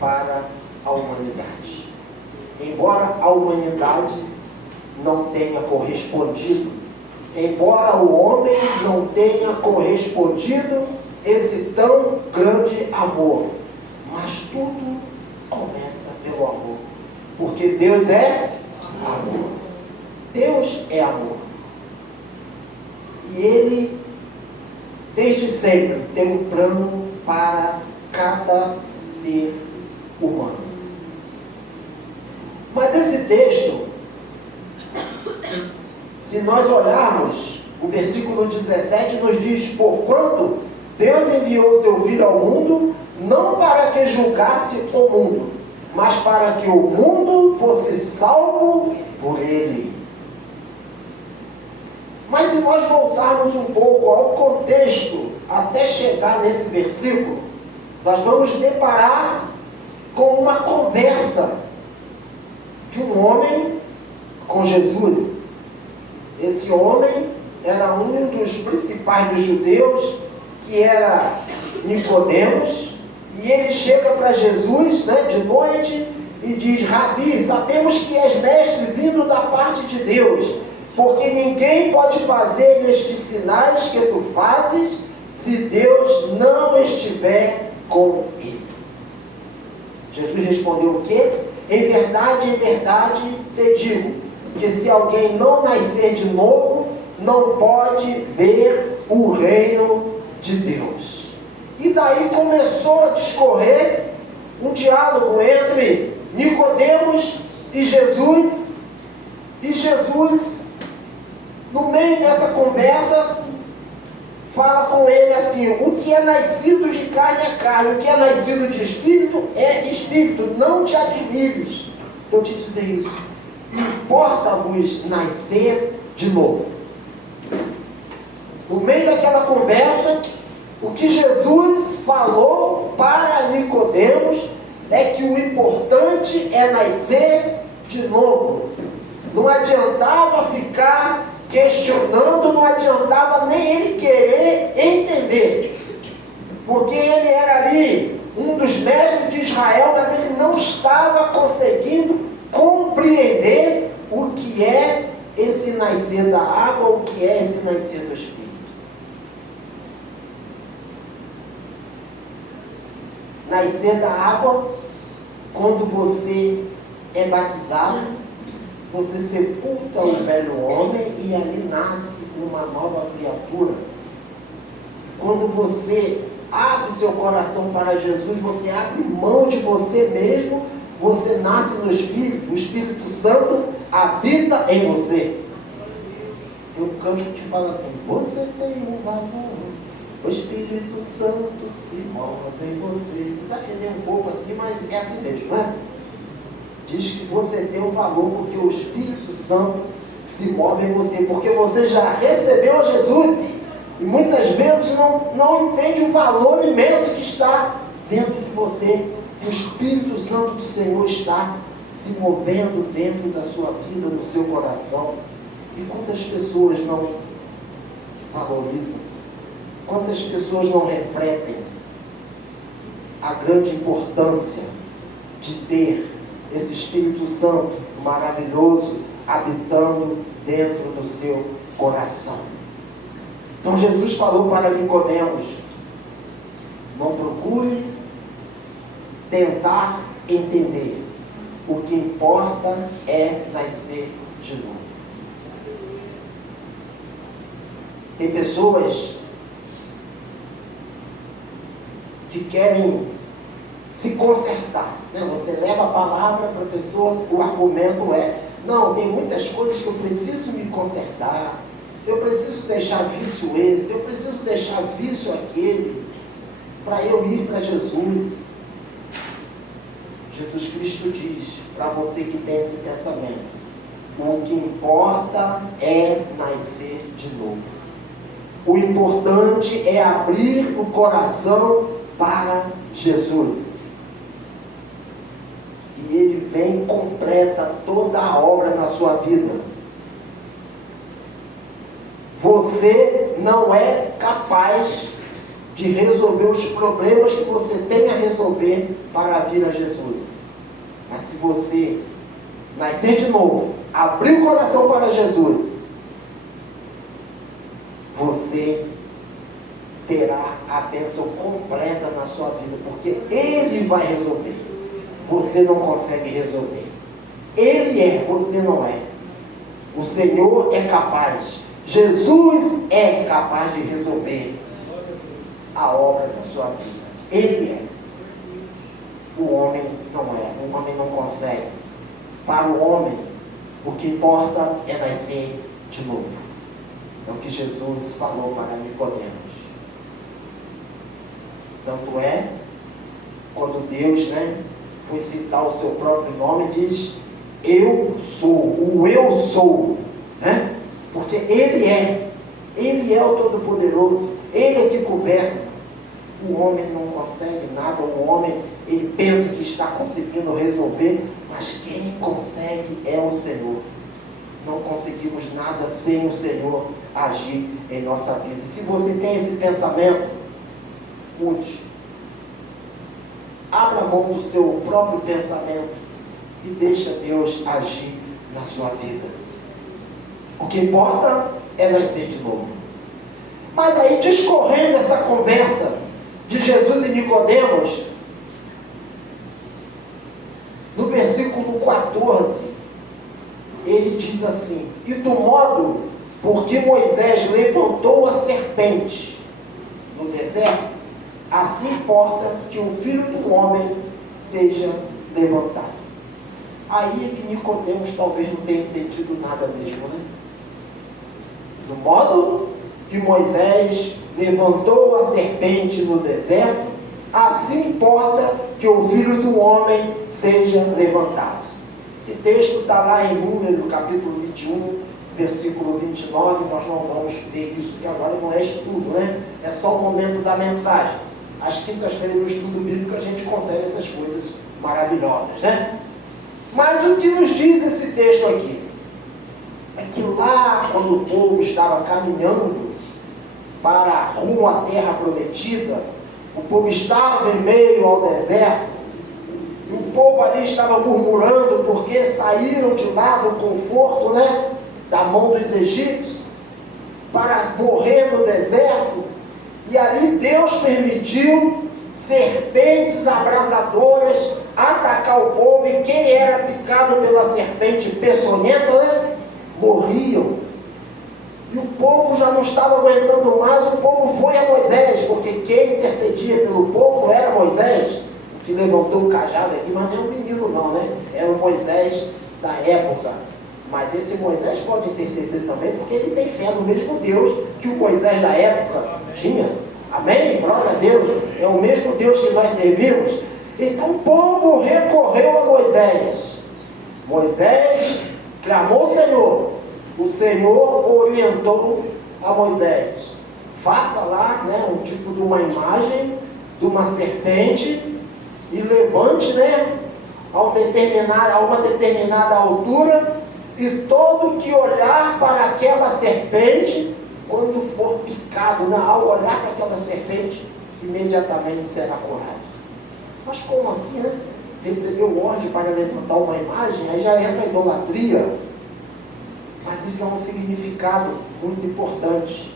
para a humanidade. Embora a humanidade não tenha correspondido, embora o homem não tenha correspondido esse tão grande amor, mas tudo começa pelo amor, porque Deus é amor. Deus é amor. E Ele, desde sempre, tem um plano para cada ser humano. Mas esse texto, se nós olharmos, o versículo 17 nos diz: porquanto Deus enviou seu Filho ao mundo, não para que julgasse o mundo, mas para que o mundo fosse salvo por ele. Mas se nós voltarmos um pouco ao contexto, até chegar nesse versículo, nós vamos deparar com uma conversa de um homem com Jesus. Esse homem era um dos principais dos judeus, que era Nicodemos, e ele chega para Jesus, né, de noite e diz: Rabi, sabemos que és mestre vindo da parte de Deus, porque ninguém pode fazer estes sinais que tu fazes se Deus não estiver com ele. Jesus respondeu o quê? Em verdade, te digo, que se alguém não nascer de novo, não pode ver o reino de Deus. E daí começou a discorrer um diálogo entre Nicodemos e Jesus. E Jesus, no meio dessa conversa, fala com ele assim: o que é nascido de carne é carne, o que é nascido de espírito é espírito. Não te admires eu te dizer isso. Importa-vos nascer de novo. No meio daquela conversa, O que Jesus falou para Nicodemos é que o importante é nascer de novo. Não adiantava ficar questionando, não adiantava nem ele querer entender. Porque ele era ali um dos mestres de Israel, mas ele não estava conseguindo compreender o que é esse nascer da água, o que é esse nascer do Espírito. Nascer da água, quando você é batizado, você sepulta o velho homem e ali nasce uma nova criatura. Quando você abre seu coração para Jesus, você abre mão de você mesmo, você nasce no Espírito, o Espírito Santo habita em você. Tem um cântico que fala assim: você tem um valor, o Espírito Santo se move em você. Desafendeu um pouco assim, mas é assim mesmo, né? Diz que você tem um valor porque o Espírito Santo se move em você, porque você já recebeu a Jesus e muitas vezes não entende o valor imenso que está dentro de você. O Espírito Santo do Senhor está se movendo dentro da sua vida, no seu coração. E quantas pessoas não valorizam? Quantas pessoas não refletem a grande importância de ter esse Espírito Santo maravilhoso habitando dentro do seu coração? Então Jesus falou para Nicodemos: não procure tentar entender, o que importa é nascer de novo. Tem pessoas que querem se consertar, né? Você leva a palavra para a pessoa, o argumento é: não, tem muitas coisas que eu preciso me consertar, eu preciso deixar vício esse, eu preciso deixar vício aquele, para eu ir para Jesus. Jesus Cristo diz para você que tem esse pensamento: o que importa é nascer de novo. O importante é abrir o coração para Jesus. E Ele vem e completa toda a obra na sua vida. Você não é capaz de resolver os problemas que você tem a resolver para vir a Jesus. Mas se você nascer de novo, abrir o coração para Jesus, você terá a bênção completa na sua vida, porque Ele vai resolver. Você não consegue resolver. Ele é, você não é. O Senhor é capaz. Jesus é capaz de resolver a obra da sua vida. Ele é. O homem não é. O homem não consegue. Para o homem, o que importa é nascer de novo. É o que Jesus falou para Nicodemos. Tanto é, quando Deus, foi citar o seu próprio nome, diz: eu sou, o eu sou, porque Ele é o Todo-Poderoso, Ele é que governa. O homem não consegue nada, o homem, ele pensa que está conseguindo resolver, mas quem consegue é o Senhor. Não conseguimos nada sem o Senhor agir em nossa vida. E se você tem esse pensamento, mude. Abra mão do seu próprio pensamento e deixa Deus agir na sua vida. O que importa é nascer de novo. Mas aí, discorrendo essa conversa de Jesus e Nicodemos, no versículo 14, ele diz assim: e do modo por que Moisés levantou a serpente no deserto, assim importa que o Filho do Homem seja levantado. Aí é que Nicodemos talvez não tenha entendido nada mesmo, Do modo que Moisés levantou a serpente no deserto, assim importa que o Filho do Homem seja levantado. Esse texto está lá em Número, capítulo 21, versículo 29. Nós não vamos ver isso, que agora não é estudo, né? É só o momento da mensagem. Às quintas-feiras no estudo bíblico a gente confere essas coisas maravilhosas, né? Mas o que nos diz esse texto aqui? É que lá, quando o povo estava caminhando para rumo à terra prometida, o povo estava em meio ao deserto, e o povo ali estava murmurando porque saíram de lá do conforto, né, da mão dos egípcios, para morrer no deserto, e ali Deus permitiu serpentes abrasadoras atacar o povo, e quem era picado pela serpente peçonhenta, né, morriam. E o povo já não estava aguentando mais. O povo foi a Moisés, porque quem intercedia pelo povo era Moisés, que levantou o cajado aqui, mas não é um menino não, né? Era o Moisés da época. Mas esse Moisés pode interceder também, porque ele tem fé no mesmo Deus que o Moisés da época tinha. Amém? Glória a Deus. É o mesmo Deus que nós servimos. Então o povo recorreu a Moisés. Moisés clamou ao Senhor. O Senhor orientou a Moisés: faça lá, né, um tipo de uma imagem de uma serpente e levante, né, a uma determinada altura, e todo que olhar para aquela serpente, quando for picado, né, ao olhar para aquela serpente, imediatamente será curado. Mas como assim, né? Recebeu ordem para levantar uma imagem, aí já entra a idolatria. Mas isso é um significado muito importante.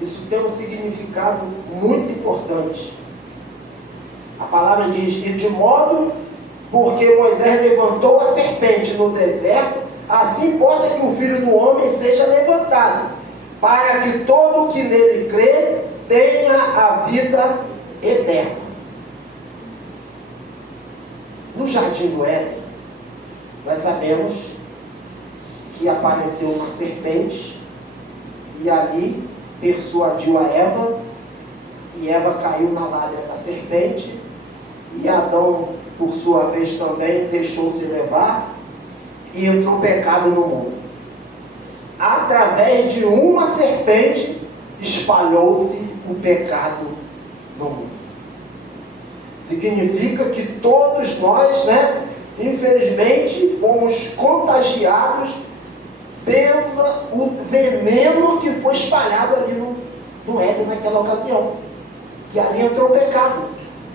Isso tem um significado muito importante. A palavra diz: e de modo, porque Moisés levantou a serpente no deserto, assim importa que o Filho do Homem seja levantado, para que todo o que nele crê tenha a vida eterna. No jardim do Éden, nós sabemos que apareceu uma serpente e ali persuadiu a Eva, e Eva caiu na lábia da serpente, e Adão, por sua vez, também deixou-se levar, e entrou pecado no mundo. Através de uma serpente espalhou-se o pecado no mundo. Significa que todos nós, né, infelizmente, fomos contagiados pelo veneno que foi espalhado ali no Éden naquela ocasião. Que ali entrou o pecado.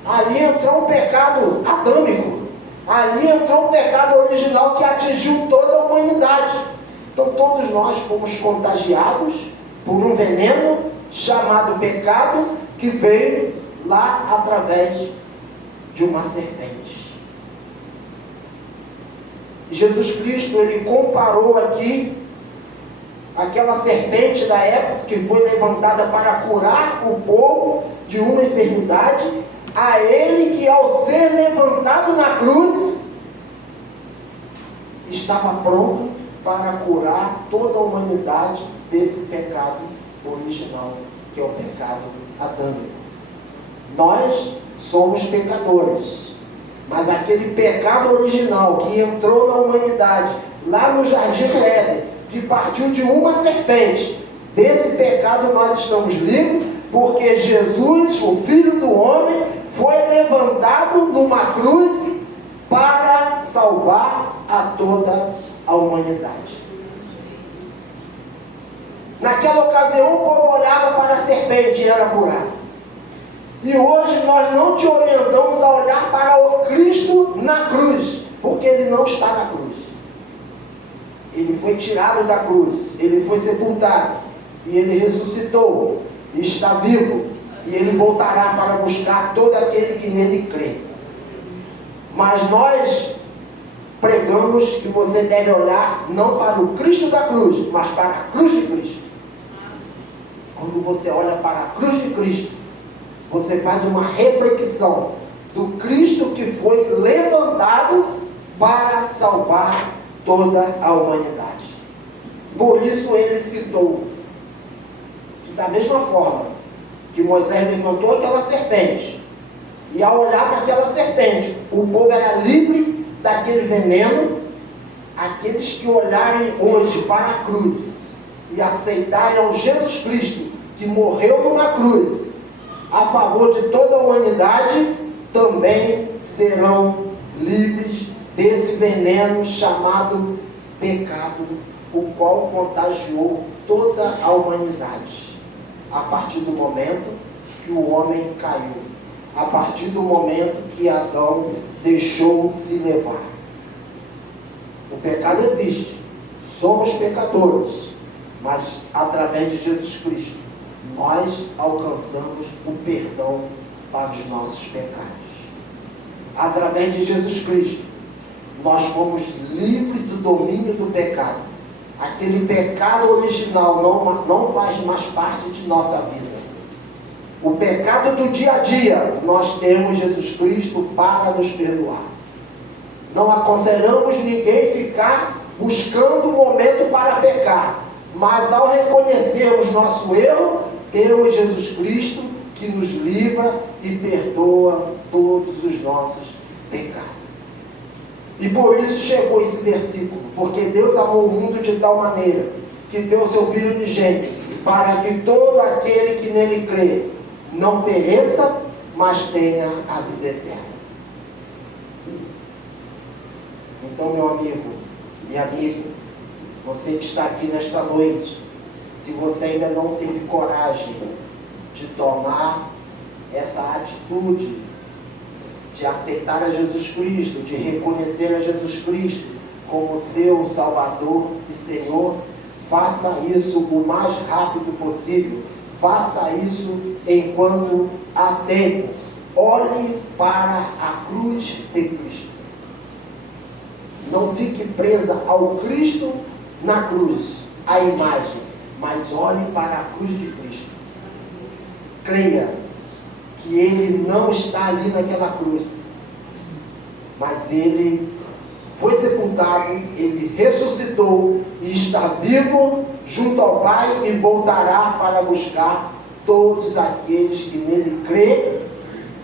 Ali entrou o pecado adâmico. Ali entrou o pecado original que atingiu toda a humanidade. Então todos nós fomos contagiados por um veneno chamado pecado, que veio lá através de uma serpente. E Jesus Cristo, ele comparou aqui aquela serpente da época que foi levantada para curar o povo de uma enfermidade, a ele que, ao ser levantado na cruz, estava pronto para curar toda a humanidade desse pecado original, que é o pecado adâmico. Nós somos pecadores, mas aquele pecado original que entrou na humanidade, lá no jardim do Éden, que partiu de uma serpente, desse pecado nós estamos livres, porque Jesus, o Filho do Homem, foi levantado numa cruz para salvar a toda a humanidade. Naquela ocasião o povo olhava para a serpente e era curado. E hoje nós não te orientamos a olhar para o Cristo na cruz, porque Ele não está na cruz. Ele foi tirado da cruz, Ele foi sepultado, e Ele ressuscitou, e está vivo, e Ele voltará para buscar todo aquele que nele crê. Mas nós pregamos que você deve olhar não para o Cristo da cruz, mas para a cruz de Cristo. Quando você olha para a cruz de Cristo, você faz uma reflexão do Cristo que foi levantado para salvar toda a humanidade. Por isso ele citou que, da mesma forma que Moisés levantou aquela serpente, e ao olhar para aquela serpente, o povo era livre daquele veneno aqueles que olharem hoje para a cruz e aceitarem ao Jesus Cristo, que morreu numa cruz, a favor de toda a humanidade, também serão livres desse veneno chamado pecado, o qual contagiou toda a humanidade. A partir do momento que o homem caiu, a partir do momento que Adão deixou se levar. O pecado existe, somos pecadores, mas através de Jesus Cristo, nós alcançamos o perdão para os nossos pecados. Através de Jesus Cristo, nós fomos livres do domínio do pecado. Aquele pecado original não faz mais parte de nossa vida. O pecado do dia a dia, nós temos Jesus Cristo para nos perdoar. Não aconselhamos ninguém ficar buscando um momento para pecar, mas ao reconhecermos nosso erro, temos Jesus Cristo que nos livra e perdoa todos os nossos pecados. E por isso chegou esse versículo, porque Deus amou o mundo de tal maneira que deu seu Filho unigênito, para que todo aquele que nele crê não pereça, mas tenha a vida eterna. Então, meu amigo, minha amiga, você que está aqui nesta noite, se você ainda não teve coragem de tomar essa atitude, de aceitar a Jesus Cristo, de reconhecer a Jesus Cristo como seu Salvador e Senhor, faça isso o mais rápido possível. Faça isso enquanto há tempo. Olhe para a cruz de Cristo. Não fique presa ao Cristo na cruz, a imagem, mas olhe para a cruz de Cristo. Creia que Ele não está ali naquela cruz, mas Ele foi sepultado, Ele ressuscitou e está vivo junto ao Pai e voltará para buscar todos aqueles que nele crê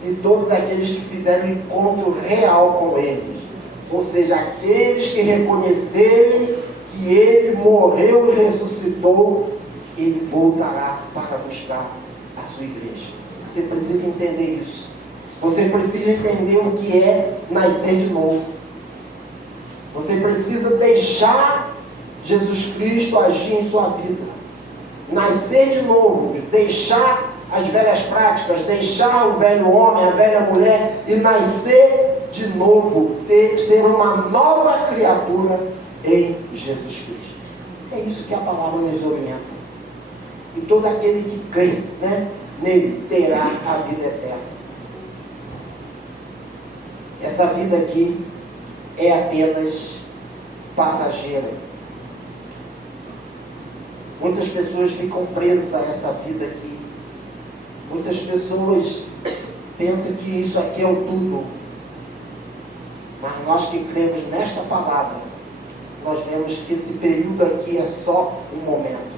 e todos aqueles que fizeram encontro real com Ele. Ou seja, aqueles que reconhecerem que Ele morreu e ressuscitou, Ele voltará para buscar a sua igreja. Você precisa entender isso. Você precisa entender o que é nascer de novo. Você precisa deixar Jesus Cristo agir em sua vida. Nascer de novo, deixar as velhas práticas, deixar o velho homem, a velha mulher e nascer de novo, ser uma nova criatura em Jesus Cristo. É isso que a palavra nos orienta. E todo aquele que crê, nele terá a vida eterna. Essa vida aqui é apenas passageira. Muitas pessoas ficam presas a essa vida aqui. Muitas pessoas pensam que isso aqui é o tudo. Mas nós que cremos nesta palavra, nós vemos que esse período aqui é só um momento.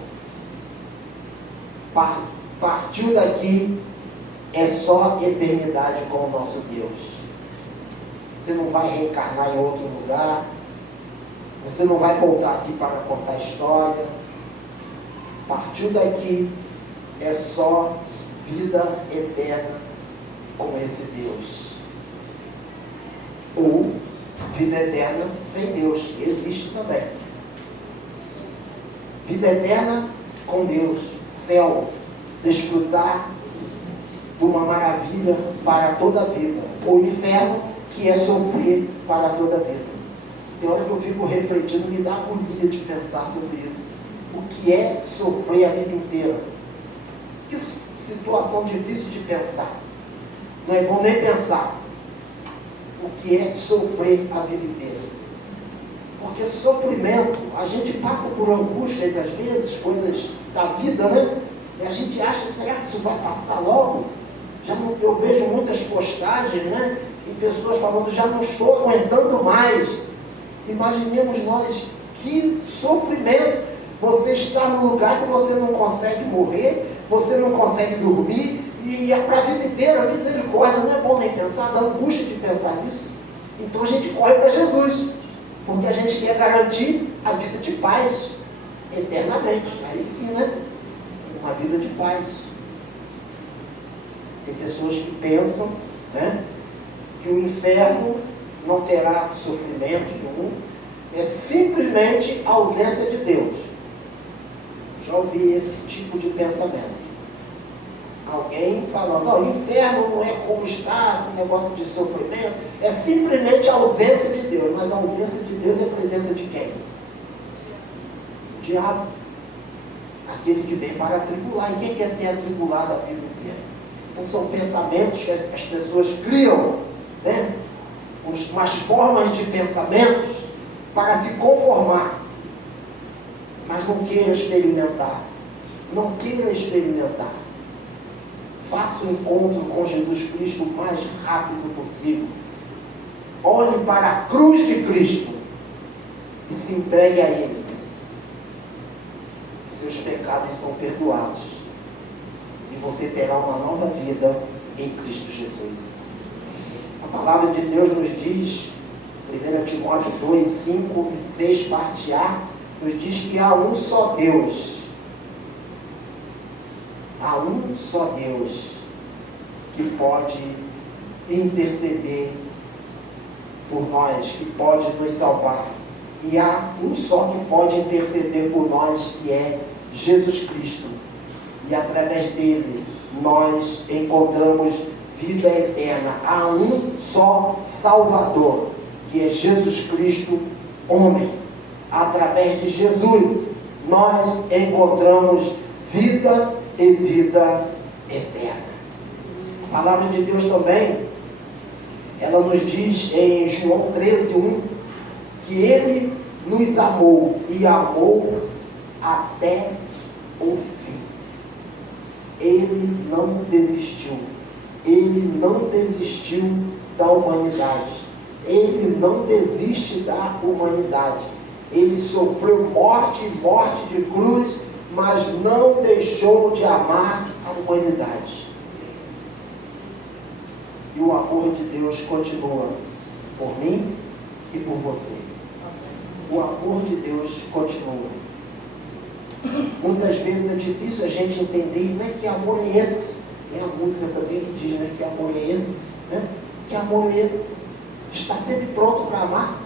Partiu daqui é só eternidade com o nosso Deus. Você não vai reencarnar em outro lugar. Você não vai voltar aqui para contar história. Partiu daqui é só vida eterna com esse Deus. Ou vida eterna sem Deus. Existe também. Vida eterna com Deus. Céu. Desfrutar de uma maravilha para toda a vida. Ou inferno, que é sofrer para toda a vida. Tem hora que eu fico refletindo, me dá agonia de pensar sobre isso. O que é sofrer a vida inteira? Que situação difícil de pensar. Não é bom nem pensar. O que é sofrer a vida inteira? Porque sofrimento, a gente passa por angústias às vezes, coisas da vida, E a gente acha, será que isso vai passar logo? Eu vejo muitas postagens, E pessoas falando, já não estou aguentando mais. Imaginemos nós, que sofrimento. Você está num lugar que você não consegue morrer, você não consegue dormir, e é para a vida inteira, misericórdia, não é bom nem pensar, dá angústia de pensar nisso. Então a gente corre para Jesus. Porque a gente quer garantir a vida de paz eternamente. Aí sim, né? Uma vida de paz. Tem pessoas que pensam, né, que o inferno não terá sofrimento nenhum. É simplesmente a ausência de Deus. Já ouvi esse tipo de pensamento. Alguém falando, não, o inferno não é como está, esse negócio de sofrimento, é simplesmente a ausência de Deus. Mas a ausência de Deus é a presença de quem? O diabo. Aquele que vem para atribular. E quem quer ser atribulado a vida inteira? Então são pensamentos que as pessoas criam, né? Umas formas de pensamentos para se conformar. Mas não queira experimentar. Não queira experimentar. Faça o encontro com Jesus Cristo o mais rápido possível. Olhe para a cruz de Cristo e se entregue a Ele. Seus pecados são perdoados e você terá uma nova vida em Cristo Jesus. A palavra de Deus nos diz, 1 Timóteo 2, 5 e 6, parte A, nos diz que há um só Deus. Há um só Deus que pode interceder por nós, que pode nos salvar. E há um só que pode interceder por nós, que é Jesus Cristo. E através dele nós encontramos vida eterna. Há um só Salvador, que é Jesus Cristo, homem. Através de Jesus nós encontramos vida e vida eterna. A palavra de Deus também, ela nos diz em João 13:1, que Ele nos amou e amou até o fim. Ele não desistiu. Ele não desistiu da humanidade. Ele não desiste da humanidade. Ele sofreu morte de cruz, mas não deixou de amar a humanidade. E o amor de Deus continua por mim e por você. O amor de Deus continua. Muitas vezes é difícil a gente entender, né, que amor é esse. Tem a música também que diz, né, que amor é esse, né? Que amor é esse? Está sempre pronto para amar?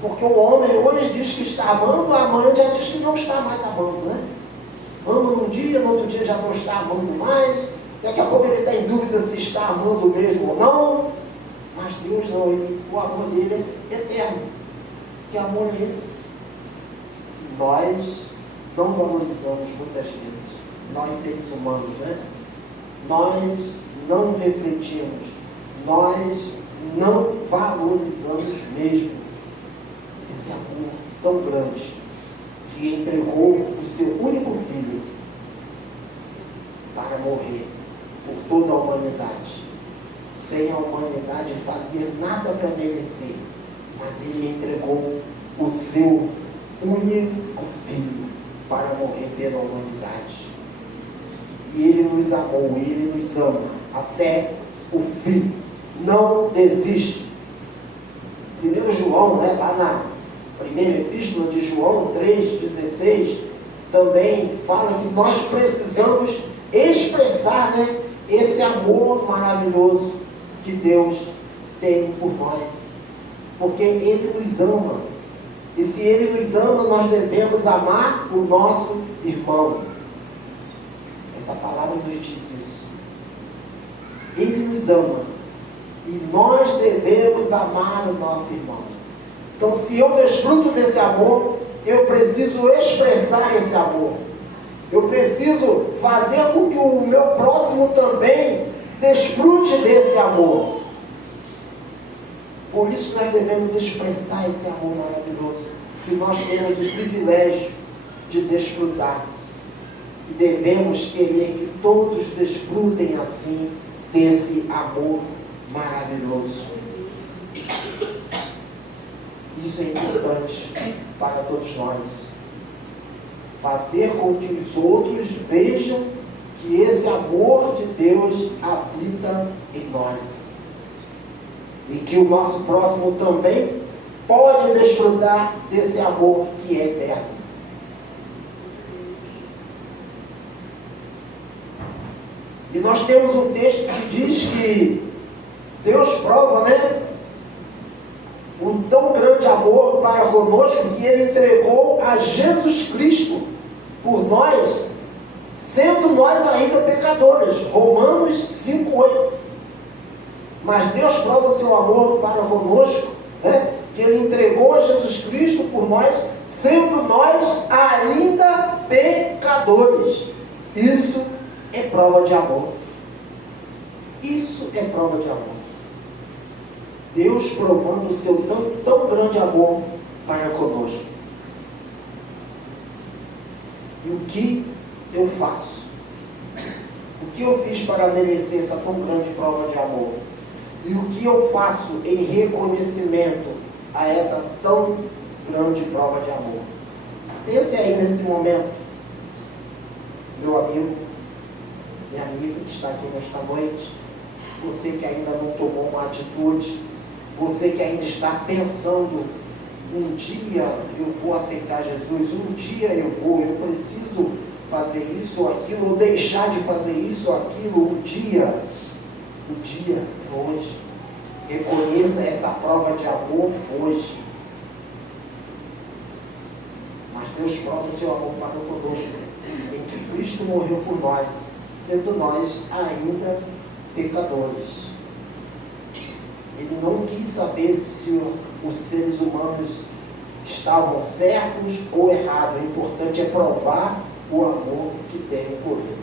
Porque o homem hoje diz que está amando, a mãe já diz que não está mais amando, né? Ama num dia, no outro dia já não está amando mais. Daqui a pouco ele está em dúvida se está amando mesmo ou não. Mas Deus não, o amor dele é eterno. Que amor é esse? Que nós não valorizamos muitas vezes. Nós seres humanos, né? Nós não refletimos. Nós não valorizamos mesmo esse amor tão grande que entregou o seu único filho para morrer por toda a humanidade, sem a humanidade fazer nada para merecer, mas ele entregou o seu único filho para morrer pela humanidade. E ele nos amou, ele nos ama até o fim. Não desiste. 1 João, né, lá na primeira epístola de João 3,16, também fala que nós precisamos expressar, né, esse amor maravilhoso que Deus tem por nós. Porque Ele nos ama. E se Ele nos ama, nós devemos amar o nosso irmão. Essa palavra nos diz isso. Ele nos ama. E nós devemos amar o nosso irmão. Então, se eu desfruto desse amor, eu preciso expressar esse amor. Eu preciso fazer com que o meu próximo também desfrute desse amor. Por isso nós devemos expressar esse amor maravilhoso, que nós temos o privilégio de desfrutar. E devemos querer que todos desfrutem assim desse amor maravilhoso. Isso é importante para todos nós. Fazer com que os outros vejam que esse amor de Deus habita em nós. E que o nosso próximo também pode desfrutar desse amor que é eterno. E nós temos um texto que diz que Deus prova, né, um tão grande amor para conosco que Ele entregou a Jesus Cristo por nós, sendo nós ainda pecadores. Romanos 5,8. Mas Deus prova seu amor para conosco, né, que Ele entregou a Jesus Cristo por nós, sendo nós ainda pecadores. Isso é prova de amor. Isso é prova de amor. Deus provando o seu tão grande amor para conosco. E o que eu faço? O que eu fiz para merecer essa tão grande prova de amor? E o que eu faço em reconhecimento a essa tão grande prova de amor? Pense aí nesse momento, meu amigo, minha amiga que está aqui nesta noite, você que ainda não tomou uma atitude, você que ainda está pensando, um dia eu vou aceitar Jesus, um dia eu preciso fazer isso ou aquilo, ou deixar de fazer isso ou aquilo, o dia é hoje. Reconheça essa prova de amor hoje. Mas Deus prova o seu amor para conosco, em que Cristo morreu por nós, sendo nós ainda pecadores. Ele não quis saber se os seres humanos estavam certos ou errados. O importante é provar o amor que tem por eles.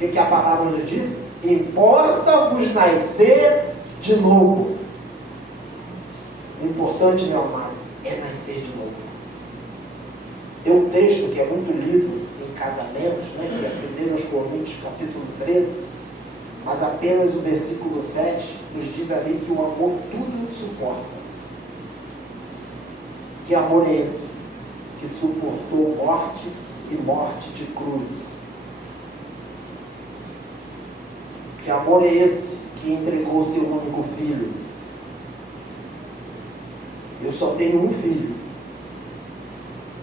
O que a palavra nos diz? Importa-vos nascer de novo. O importante, meu amado, é nascer de novo. Tem um texto que é muito lido em casamentos, né, que é 1 Coríntios capítulo 13, mas apenas o versículo 7 nos diz ali que o amor tudo suporta. Que amor é esse? Que suportou morte e morte de cruz. Que amor é esse que entregou seu único filho? Eu só tenho um filho.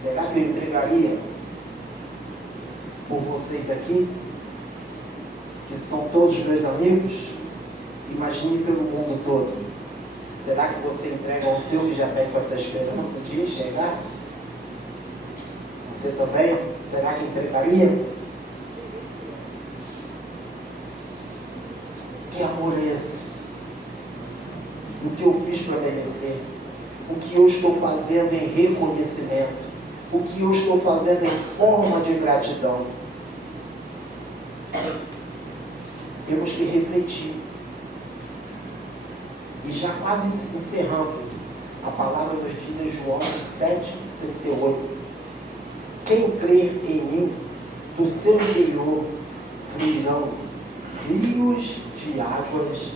Será que eu entregaria por vocês aqui, que são todos meus amigos? Imagine pelo mundo todo. Será que você entrega ao seu que já tem com essa esperança de chegar? Você também? Será que entregaria? Que amor é esse? O que eu fiz para merecer? O que eu estou fazendo em reconhecimento? O que eu estou fazendo em forma de gratidão? Temos que refletir. E já quase encerrando, a palavra nos diz em João 7,38. Quem crer em mim, do seu interior fluirão rios de águas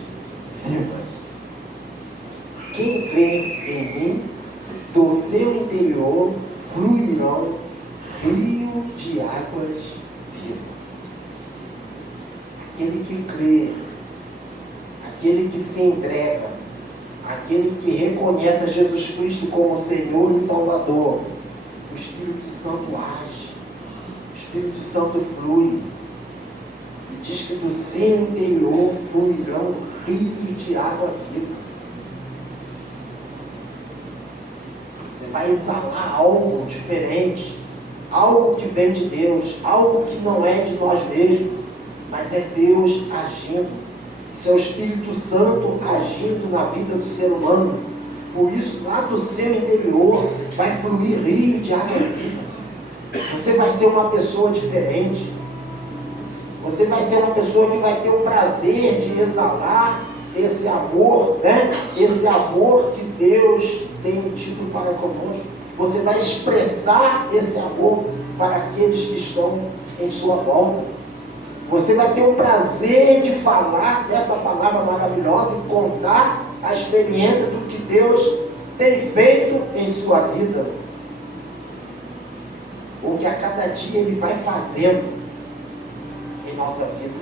vivas. Quem crer em mim, do seu interior fluirão rio de águas vivas. Aquele que crê, aquele que se entrega, aquele que reconhece a Jesus Cristo como Senhor e Salvador, o Espírito Santo age, o Espírito Santo flui, e diz que do seu interior fluirão rios de água viva. Você vai exalar algo diferente, algo que vem de Deus, algo que não é de nós mesmos, mas é Deus agindo. Seu Espírito Santo agindo na vida do ser humano. Por isso, lá do seu interior vai fluir rio de água viva. Você vai ser uma pessoa diferente. Você vai ser uma pessoa que vai ter o prazer de exalar esse amor, né? Esse amor que Deus tem tido para conosco. Você vai expressar esse amor para aqueles que estão em sua volta. Você vai ter o prazer de falar dessa palavra maravilhosa e contar a experiência do que Deus tem feito em sua vida. O que a cada dia Ele vai fazendo em nossa vida.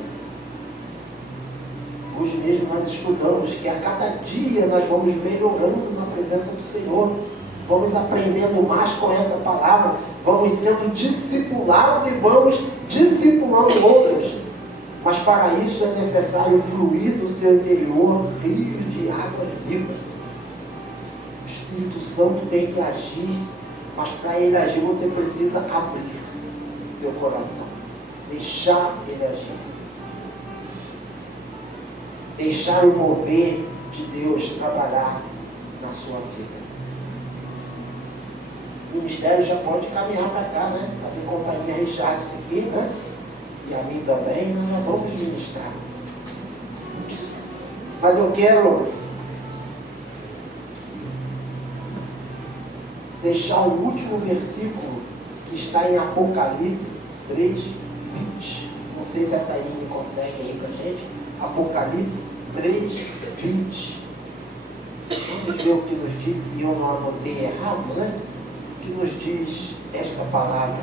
Hoje mesmo nós estudamos que a cada dia nós vamos melhorando na presença do Senhor. Vamos aprendendo mais com essa palavra. Vamos sendo discipulados e vamos discipulando outros. Mas para isso é necessário fluir do seu interior rios de águas vivas. O Espírito Santo tem que agir, mas para ele agir você precisa abrir seu coração. Deixar ele agir. Deixar o mover de Deus trabalhar na sua vida. O ministério já pode caminhar para cá, né? Fazer companhia Richard isso aqui, né? E a mim também, nós já vamos ministrar. Mas eu quero deixar o último versículo que está em Apocalipse 3:20. Não sei se a Taíne consegue aí pra gente. Apocalipse 3:20. Vamos ver o que nos diz, se eu não anotei errado, né? O que nos diz esta palavra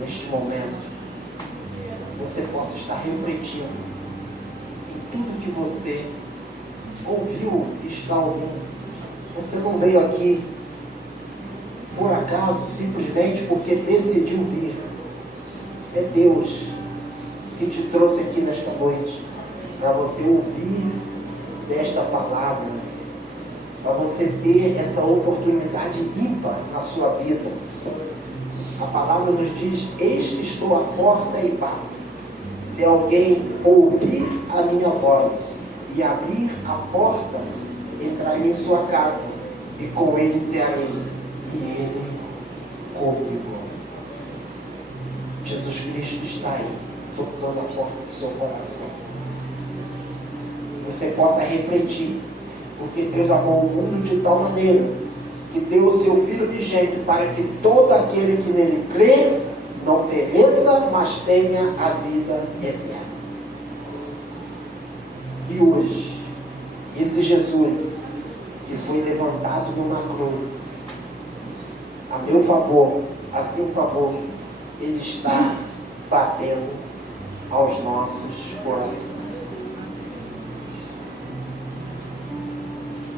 neste momento. Você possa estar refletindo em tudo que você ouviu e está ouvindo. Você não veio aqui por acaso, simplesmente porque decidiu vir. É Deus que te trouxe aqui nesta noite para você ouvir desta palavra, para você ter essa oportunidade ímpar na sua vida. A palavra nos diz: eis que estou à porta e bato. Se alguém ouvir a minha voz e abrir a porta, entrarei em sua casa e com ele cearei e ele comigo. Jesus Cristo está aí, tocando a porta do seu coração. Você possa refletir, porque Deus amou o mundo de tal maneira que deu o seu Filho unigênito para que todo aquele que nele crê não pereça, mas tenha a vida eterna. E hoje, esse Jesus que foi levantado numa cruz, a meu favor, a seu favor, ele está batendo aos nossos corações.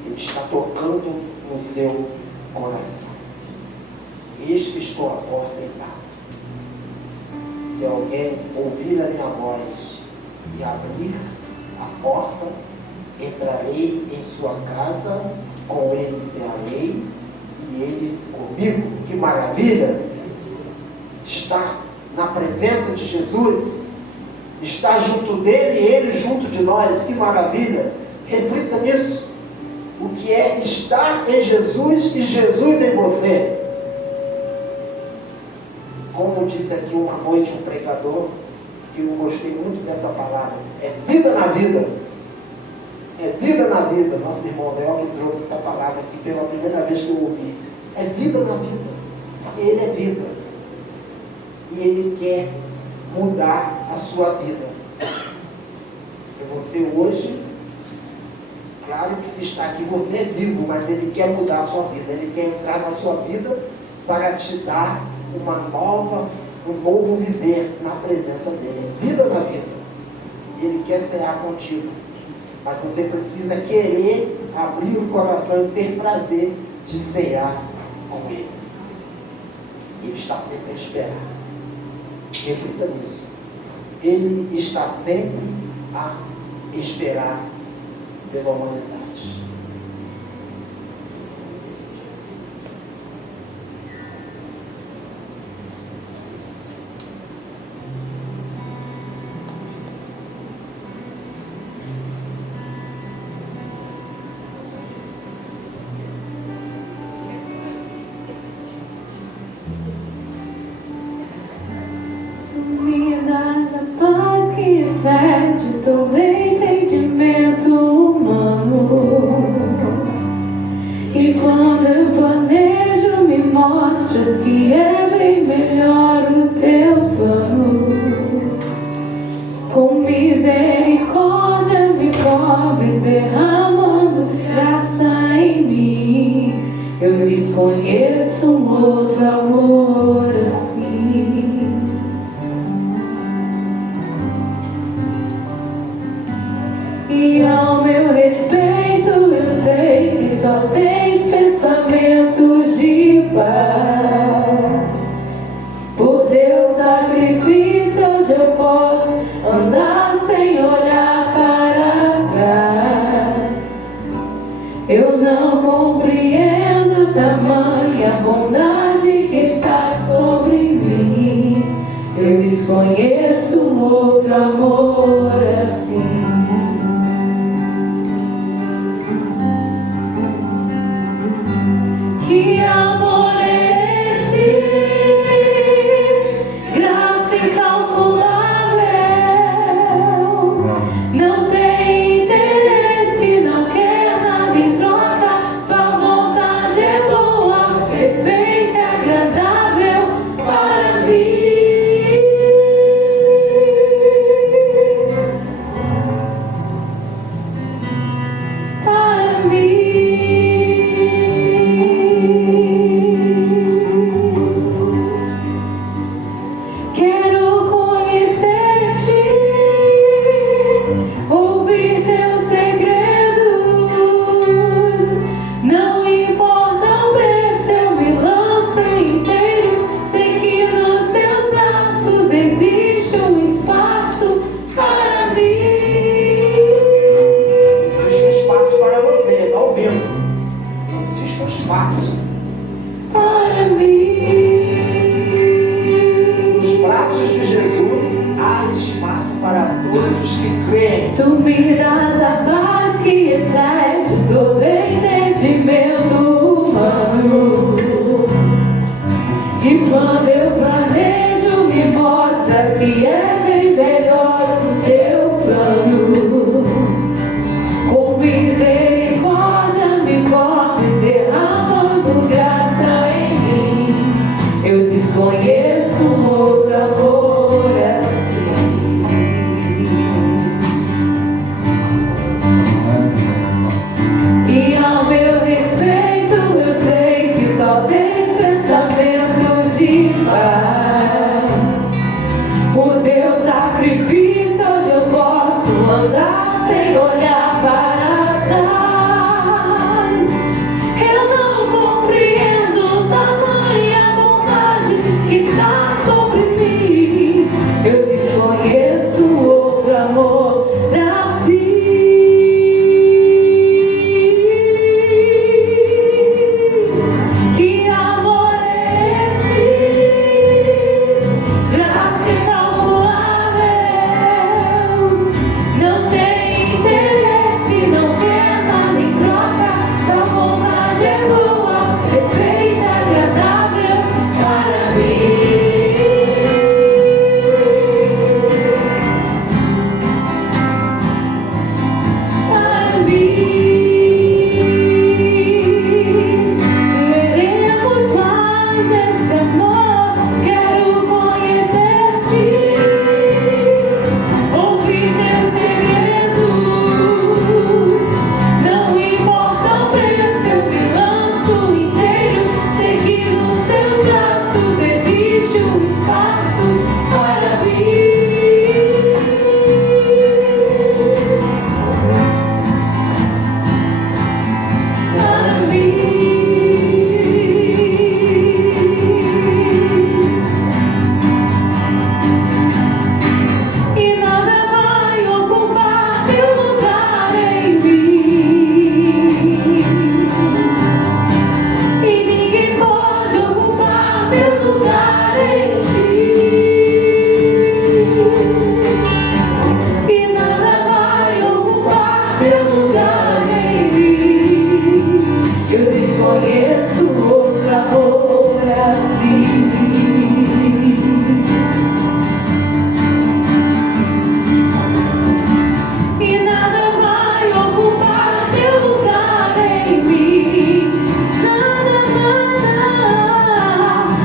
Ele está tocando no seu coração. Eis que estou à porta e bato. Se alguém ouvir a minha voz e abrir a porta, entrarei em sua casa, com ele cearei e ele comigo. Que maravilha! Estar na presença de Jesus, estar junto dele e ele junto de nós. Que maravilha! Reflita nisso. O que é estar em Jesus e Jesus em você. Como disse aqui uma noite um pregador, que eu gostei muito dessa palavra, é vida na vida. É vida na vida. Nosso irmão Léo que trouxe essa palavra aqui pela primeira vez que eu ouvi. É vida na vida, porque ele é vida. E ele quer mudar a sua vida. E você hoje, claro que se está aqui, você é vivo, mas ele quer mudar a sua vida. Ele quer entrar na sua vida para te dar um novo viver na presença dele. É vida na vida. Ele quer cear contigo. Mas você precisa querer abrir o coração e ter prazer de cear com ele. Ele está sempre a esperar. Reflita nisso. Ele está sempre a esperar pela humanidade. Excede todo entendimento humano. E quando eu planejo, me mostras que é bem melhor o teu plano. Com misericórdia me cobres, derramando graça em mim. Eu desconheço um outro amor assim. só tens pensamentos de paz. Por teu sacrifício hoje eu posso andar sem olhar para trás. Eu não compreendo tamanha bondade que está sobre mim. Eu desconheço um outro amor assim. Que amor é esse? Graça incalculável. Não tem interesse, não quer nada em troca. Sua vontade é boa, perfeita e agradável para mim. Para mim. Quero conhecer-te, ouvir teus segredos. Não importa o preço, eu me lanço inteiro. Sei que nos teus braços existe um espaço para mim. Existe um espaço para você, tá ouvindo? Existe um espaço. Para mim. Nos braços de Jesus há espaço para todos que creem. Tu me das a paz que excede todo entendimento humano. E quando eu planejo, me mostras que é bem melhor o teu plano. Com misericórdia me cobres, derramando graça em mim. Eu desconheço um outro amor assim. E ao meu respeito eu sei que só tens pensamentos de paz. Por teu sacrifício hoje eu posso andar sem olhar para trás. Eu não compreendo tamanha bondade que está sobre mim. Eu desconheço outro amor assim. Que amor é esse? Graça incalculável. Não tem interesse, não quer nada em troca. Sua vontade é boa, perfeita, agradável para mim. Para mim. Queremos mais desse amor. Quero conhecer-te, ouvir teus segredos. Não importa o preço, eu me lanço inteiro. Sei que nos teus braços existe um espaço para mim. Para mim. E nada vai ocupar teu lugar em mim. E ninguém pode ocupar meu lugar em ti. E nada vai ocupar teu lugar em mim. Eu desconheço outro amor assim. E nada vai ocupar teu lugar em mim. Nada, nada.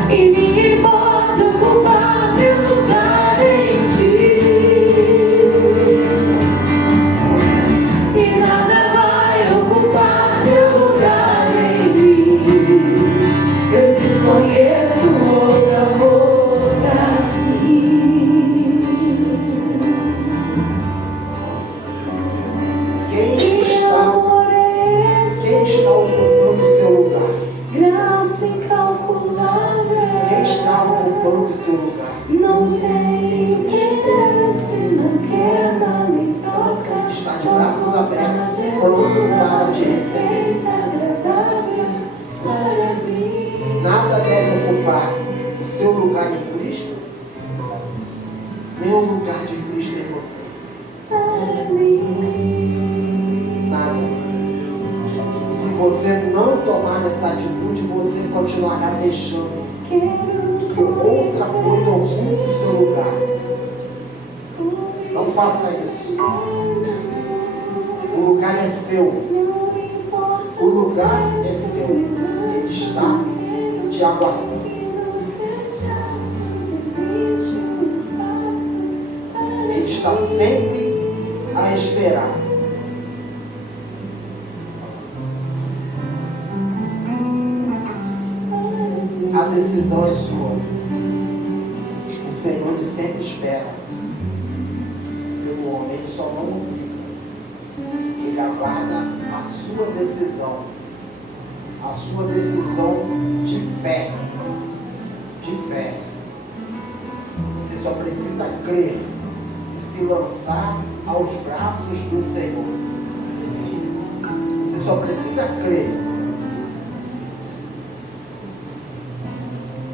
E ninguém pode ocupar teu lugar em ti. E nada vai ocupar teu lugar em mim. Eu desconheço outro graça incalculável. Quem está ocupando o seu lugar? Não tem interesse, não quer, não me toca. Está de braços abertos, pronto para te receber. Agradável para mim. Nada deve ocupar o seu lugar em Cristo, nem o lugar de Cristo em você. Para mim. Nada. E se você não tomar essa atitude, você continuará deixando que outra coisa ocupe o seu lugar. Não faça isso. O lugar é seu. O lugar é seu. Ele está te aguardando. Ele está sempre a esperar. A decisão é sua. O Senhor ele sempre espera pelo homem, ele só não obriga. Ele aguarda a sua decisão. A sua decisão de fé. De fé. Você só precisa crer e se lançar aos braços do Senhor. Você só precisa crer.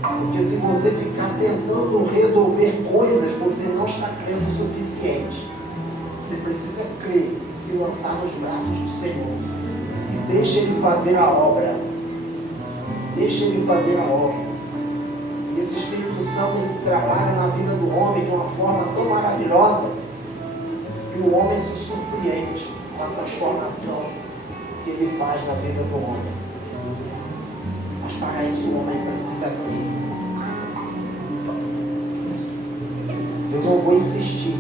Porque se você ficar tentando resolver coisas, você não está crendo o suficiente. Você precisa crer e se lançar nos braços do Senhor. E deixa Ele fazer a obra. Deixa Ele fazer a obra. Esse Espírito Santo ele trabalha na vida do homem de uma forma tão maravilhosa que o homem se surpreende com a transformação que Ele faz na vida do homem. Mas para isso o homem precisa crer. Eu não vou insistir,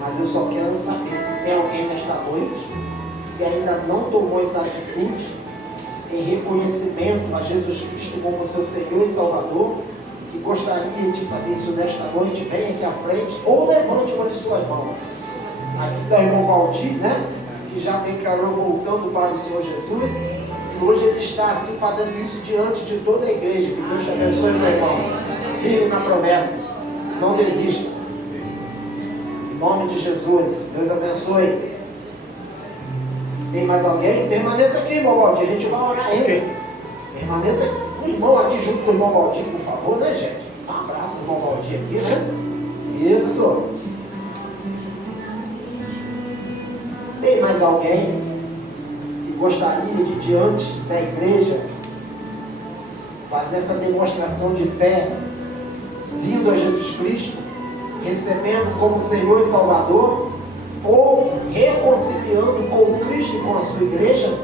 mas eu só quero saber se tem alguém nesta noite que ainda não tomou essa atitude em reconhecimento a Jesus Cristo como seu Senhor e Salvador, que gostaria de fazer isso nesta noite. Venha aqui à frente ou levante uma de suas mãos. Aqui está o irmão Valdir, né? Que já declarou voltando para o Senhor Jesus. E hoje ele está assim fazendo isso diante de toda a igreja. Que Deus te abençoe, meu irmão. Firme na promessa. Não desista. Em nome de Jesus. Deus abençoe. Se tem mais alguém, permaneça aqui, irmão Valdir. A gente vai orar ainda. Permaneça aqui. O irmão aqui junto com o irmão Valdir, por favor, né, gente? Um abraço para o irmão Valdir aqui, né? Isso. Tem mais alguém que gostaria de, diante da igreja, fazer essa demonstração de fé, vindo a Jesus Cristo, recebendo como Senhor e Salvador, ou reconciliando com Cristo e com a sua igreja?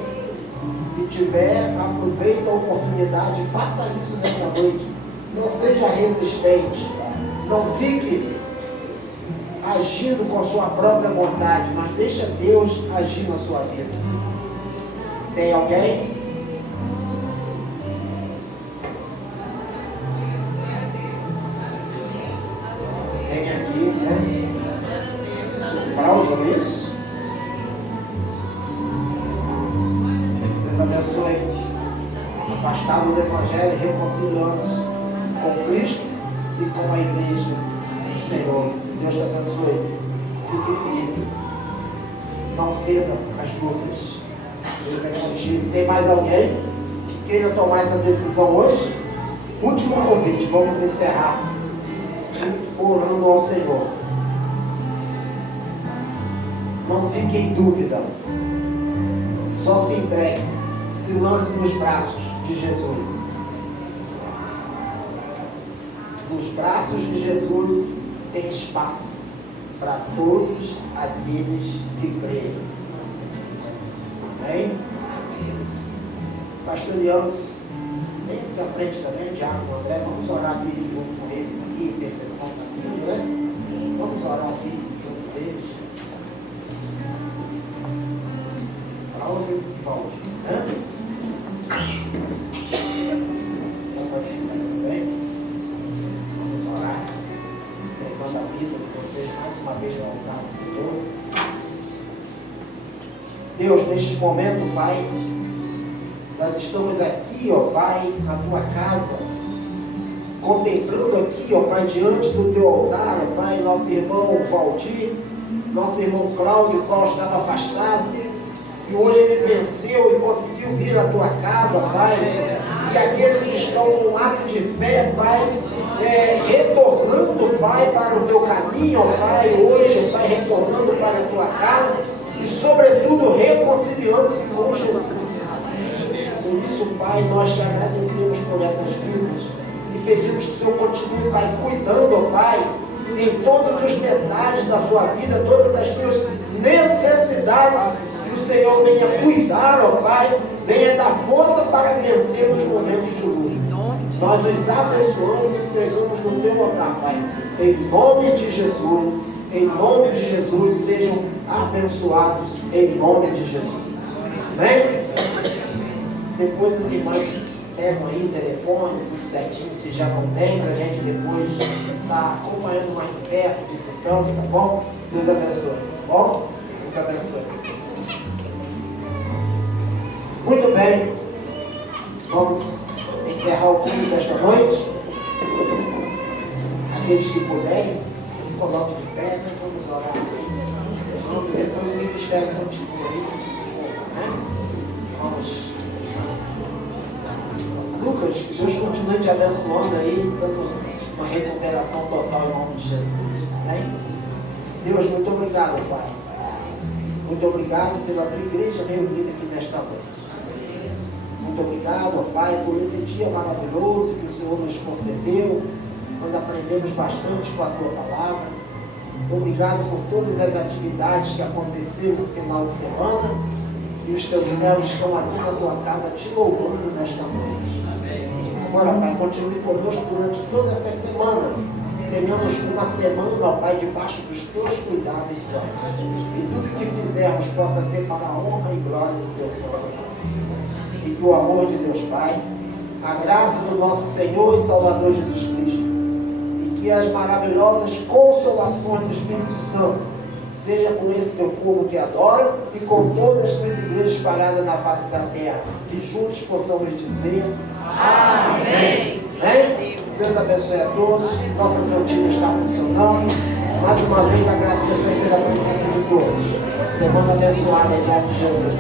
Se tiver, aproveita a oportunidade, faça isso nessa noite. Não seja resistente, não fique agindo com a sua própria vontade, mas deixa Deus agir na sua vida. Tem alguém? Tem aqui, né? Cláudio, é isso? Deus abençoe. Afastado do Evangelho, reconciliando-se com Cristo e com a igreja do Senhor. Deus te abençoe. Fique firme. Não ceda às lutas. Deus é contigo. Tem mais alguém que queira tomar essa decisão hoje? Último convite. Vamos encerrar orando ao Senhor. Não fique em dúvida. Só se entregue. Se lance nos braços de Jesus. Nos braços de Jesus tem espaço para todos aqueles que creem. Amém? Pastorianos, vem aqui à frente também, Diácono André, vamos orar aqui junto com eles aqui, intercessão também, né? Vamos orar aqui junto com eles. Cláudio e Valdir, né? Pode ficar também. Vamos orar. Entregando a vida de vocês mais uma vez no altar do Senhor. Deus, neste momento, Pai, nós estamos aqui aqui, ó Pai, na tua casa, contemplando aqui, ó Pai, diante do teu altar, ó Pai, nosso irmão Valdir, nosso irmão Cláudio, o qual estava afastado, e hoje ele venceu e conseguiu vir à tua casa, Pai, e aqueles que estão com ato de fé, Pai, retornando, Pai, para o teu caminho, ó Pai, hoje, Pai, retornando para a tua casa, e sobretudo reconciliando-se com Jesus. Por isso, Pai, nós te agradecemos por essas vidas e pedimos que o Senhor continue, Pai, cuidando, ó Pai, em todos os detalhes da sua vida, todas as suas necessidades, que o Senhor venha cuidar, ó Pai, venha dar força para vencer os momentos de luta. Nós os abençoamos e entregamos no teu altar, Pai, em nome de Jesus, sejam abençoados em nome de Jesus. Amém? Depois as irmãs pegam aí o telefone, tudo certinho, se já não tem, para a gente depois estar acompanhando mais de perto, visitando, tá bom? Deus abençoe, tá bom? Deus abençoe. Muito bem, vamos encerrar o culto desta noite. Aqueles que puderem, se coloquem de pé, nós vamos orar assim, encerrando, e depois o ministério continua aí, né? Vamos. Lucas, que Deus continue te abençoando aí, dando uma recuperação total em nome de Jesus. Amém? Deus, muito obrigado, Pai. Muito obrigado pela tua igreja reunida aqui nesta noite. Muito obrigado, Pai, por esse dia maravilhoso que o Senhor nos concedeu, quando aprendemos bastante com a tua palavra. Obrigado por todas as atividades que aconteceram esse final de semana. E os teus céus estão aqui na tua casa te louvando nesta noite. Agora, Pai, continue conosco durante toda essa semana. Tenhamos uma semana, ó Pai, debaixo dos teus cuidados, Senhor. E tudo que fizermos possa ser para a honra e glória do teu santo. E que o amor de Deus Pai, a graça do nosso Senhor e Salvador Jesus Cristo, e que as maravilhosas consolações do Espírito Santo seja com esse teu povo que adora e com todas as tuas igrejas espalhadas na face da terra. E juntos possamos dizer amém. Amém? Deus abençoe a todos. Nossa cantina está funcionando. Mais uma vez agradeço pela presença de todos. Semana abençoada em nome de Jesus.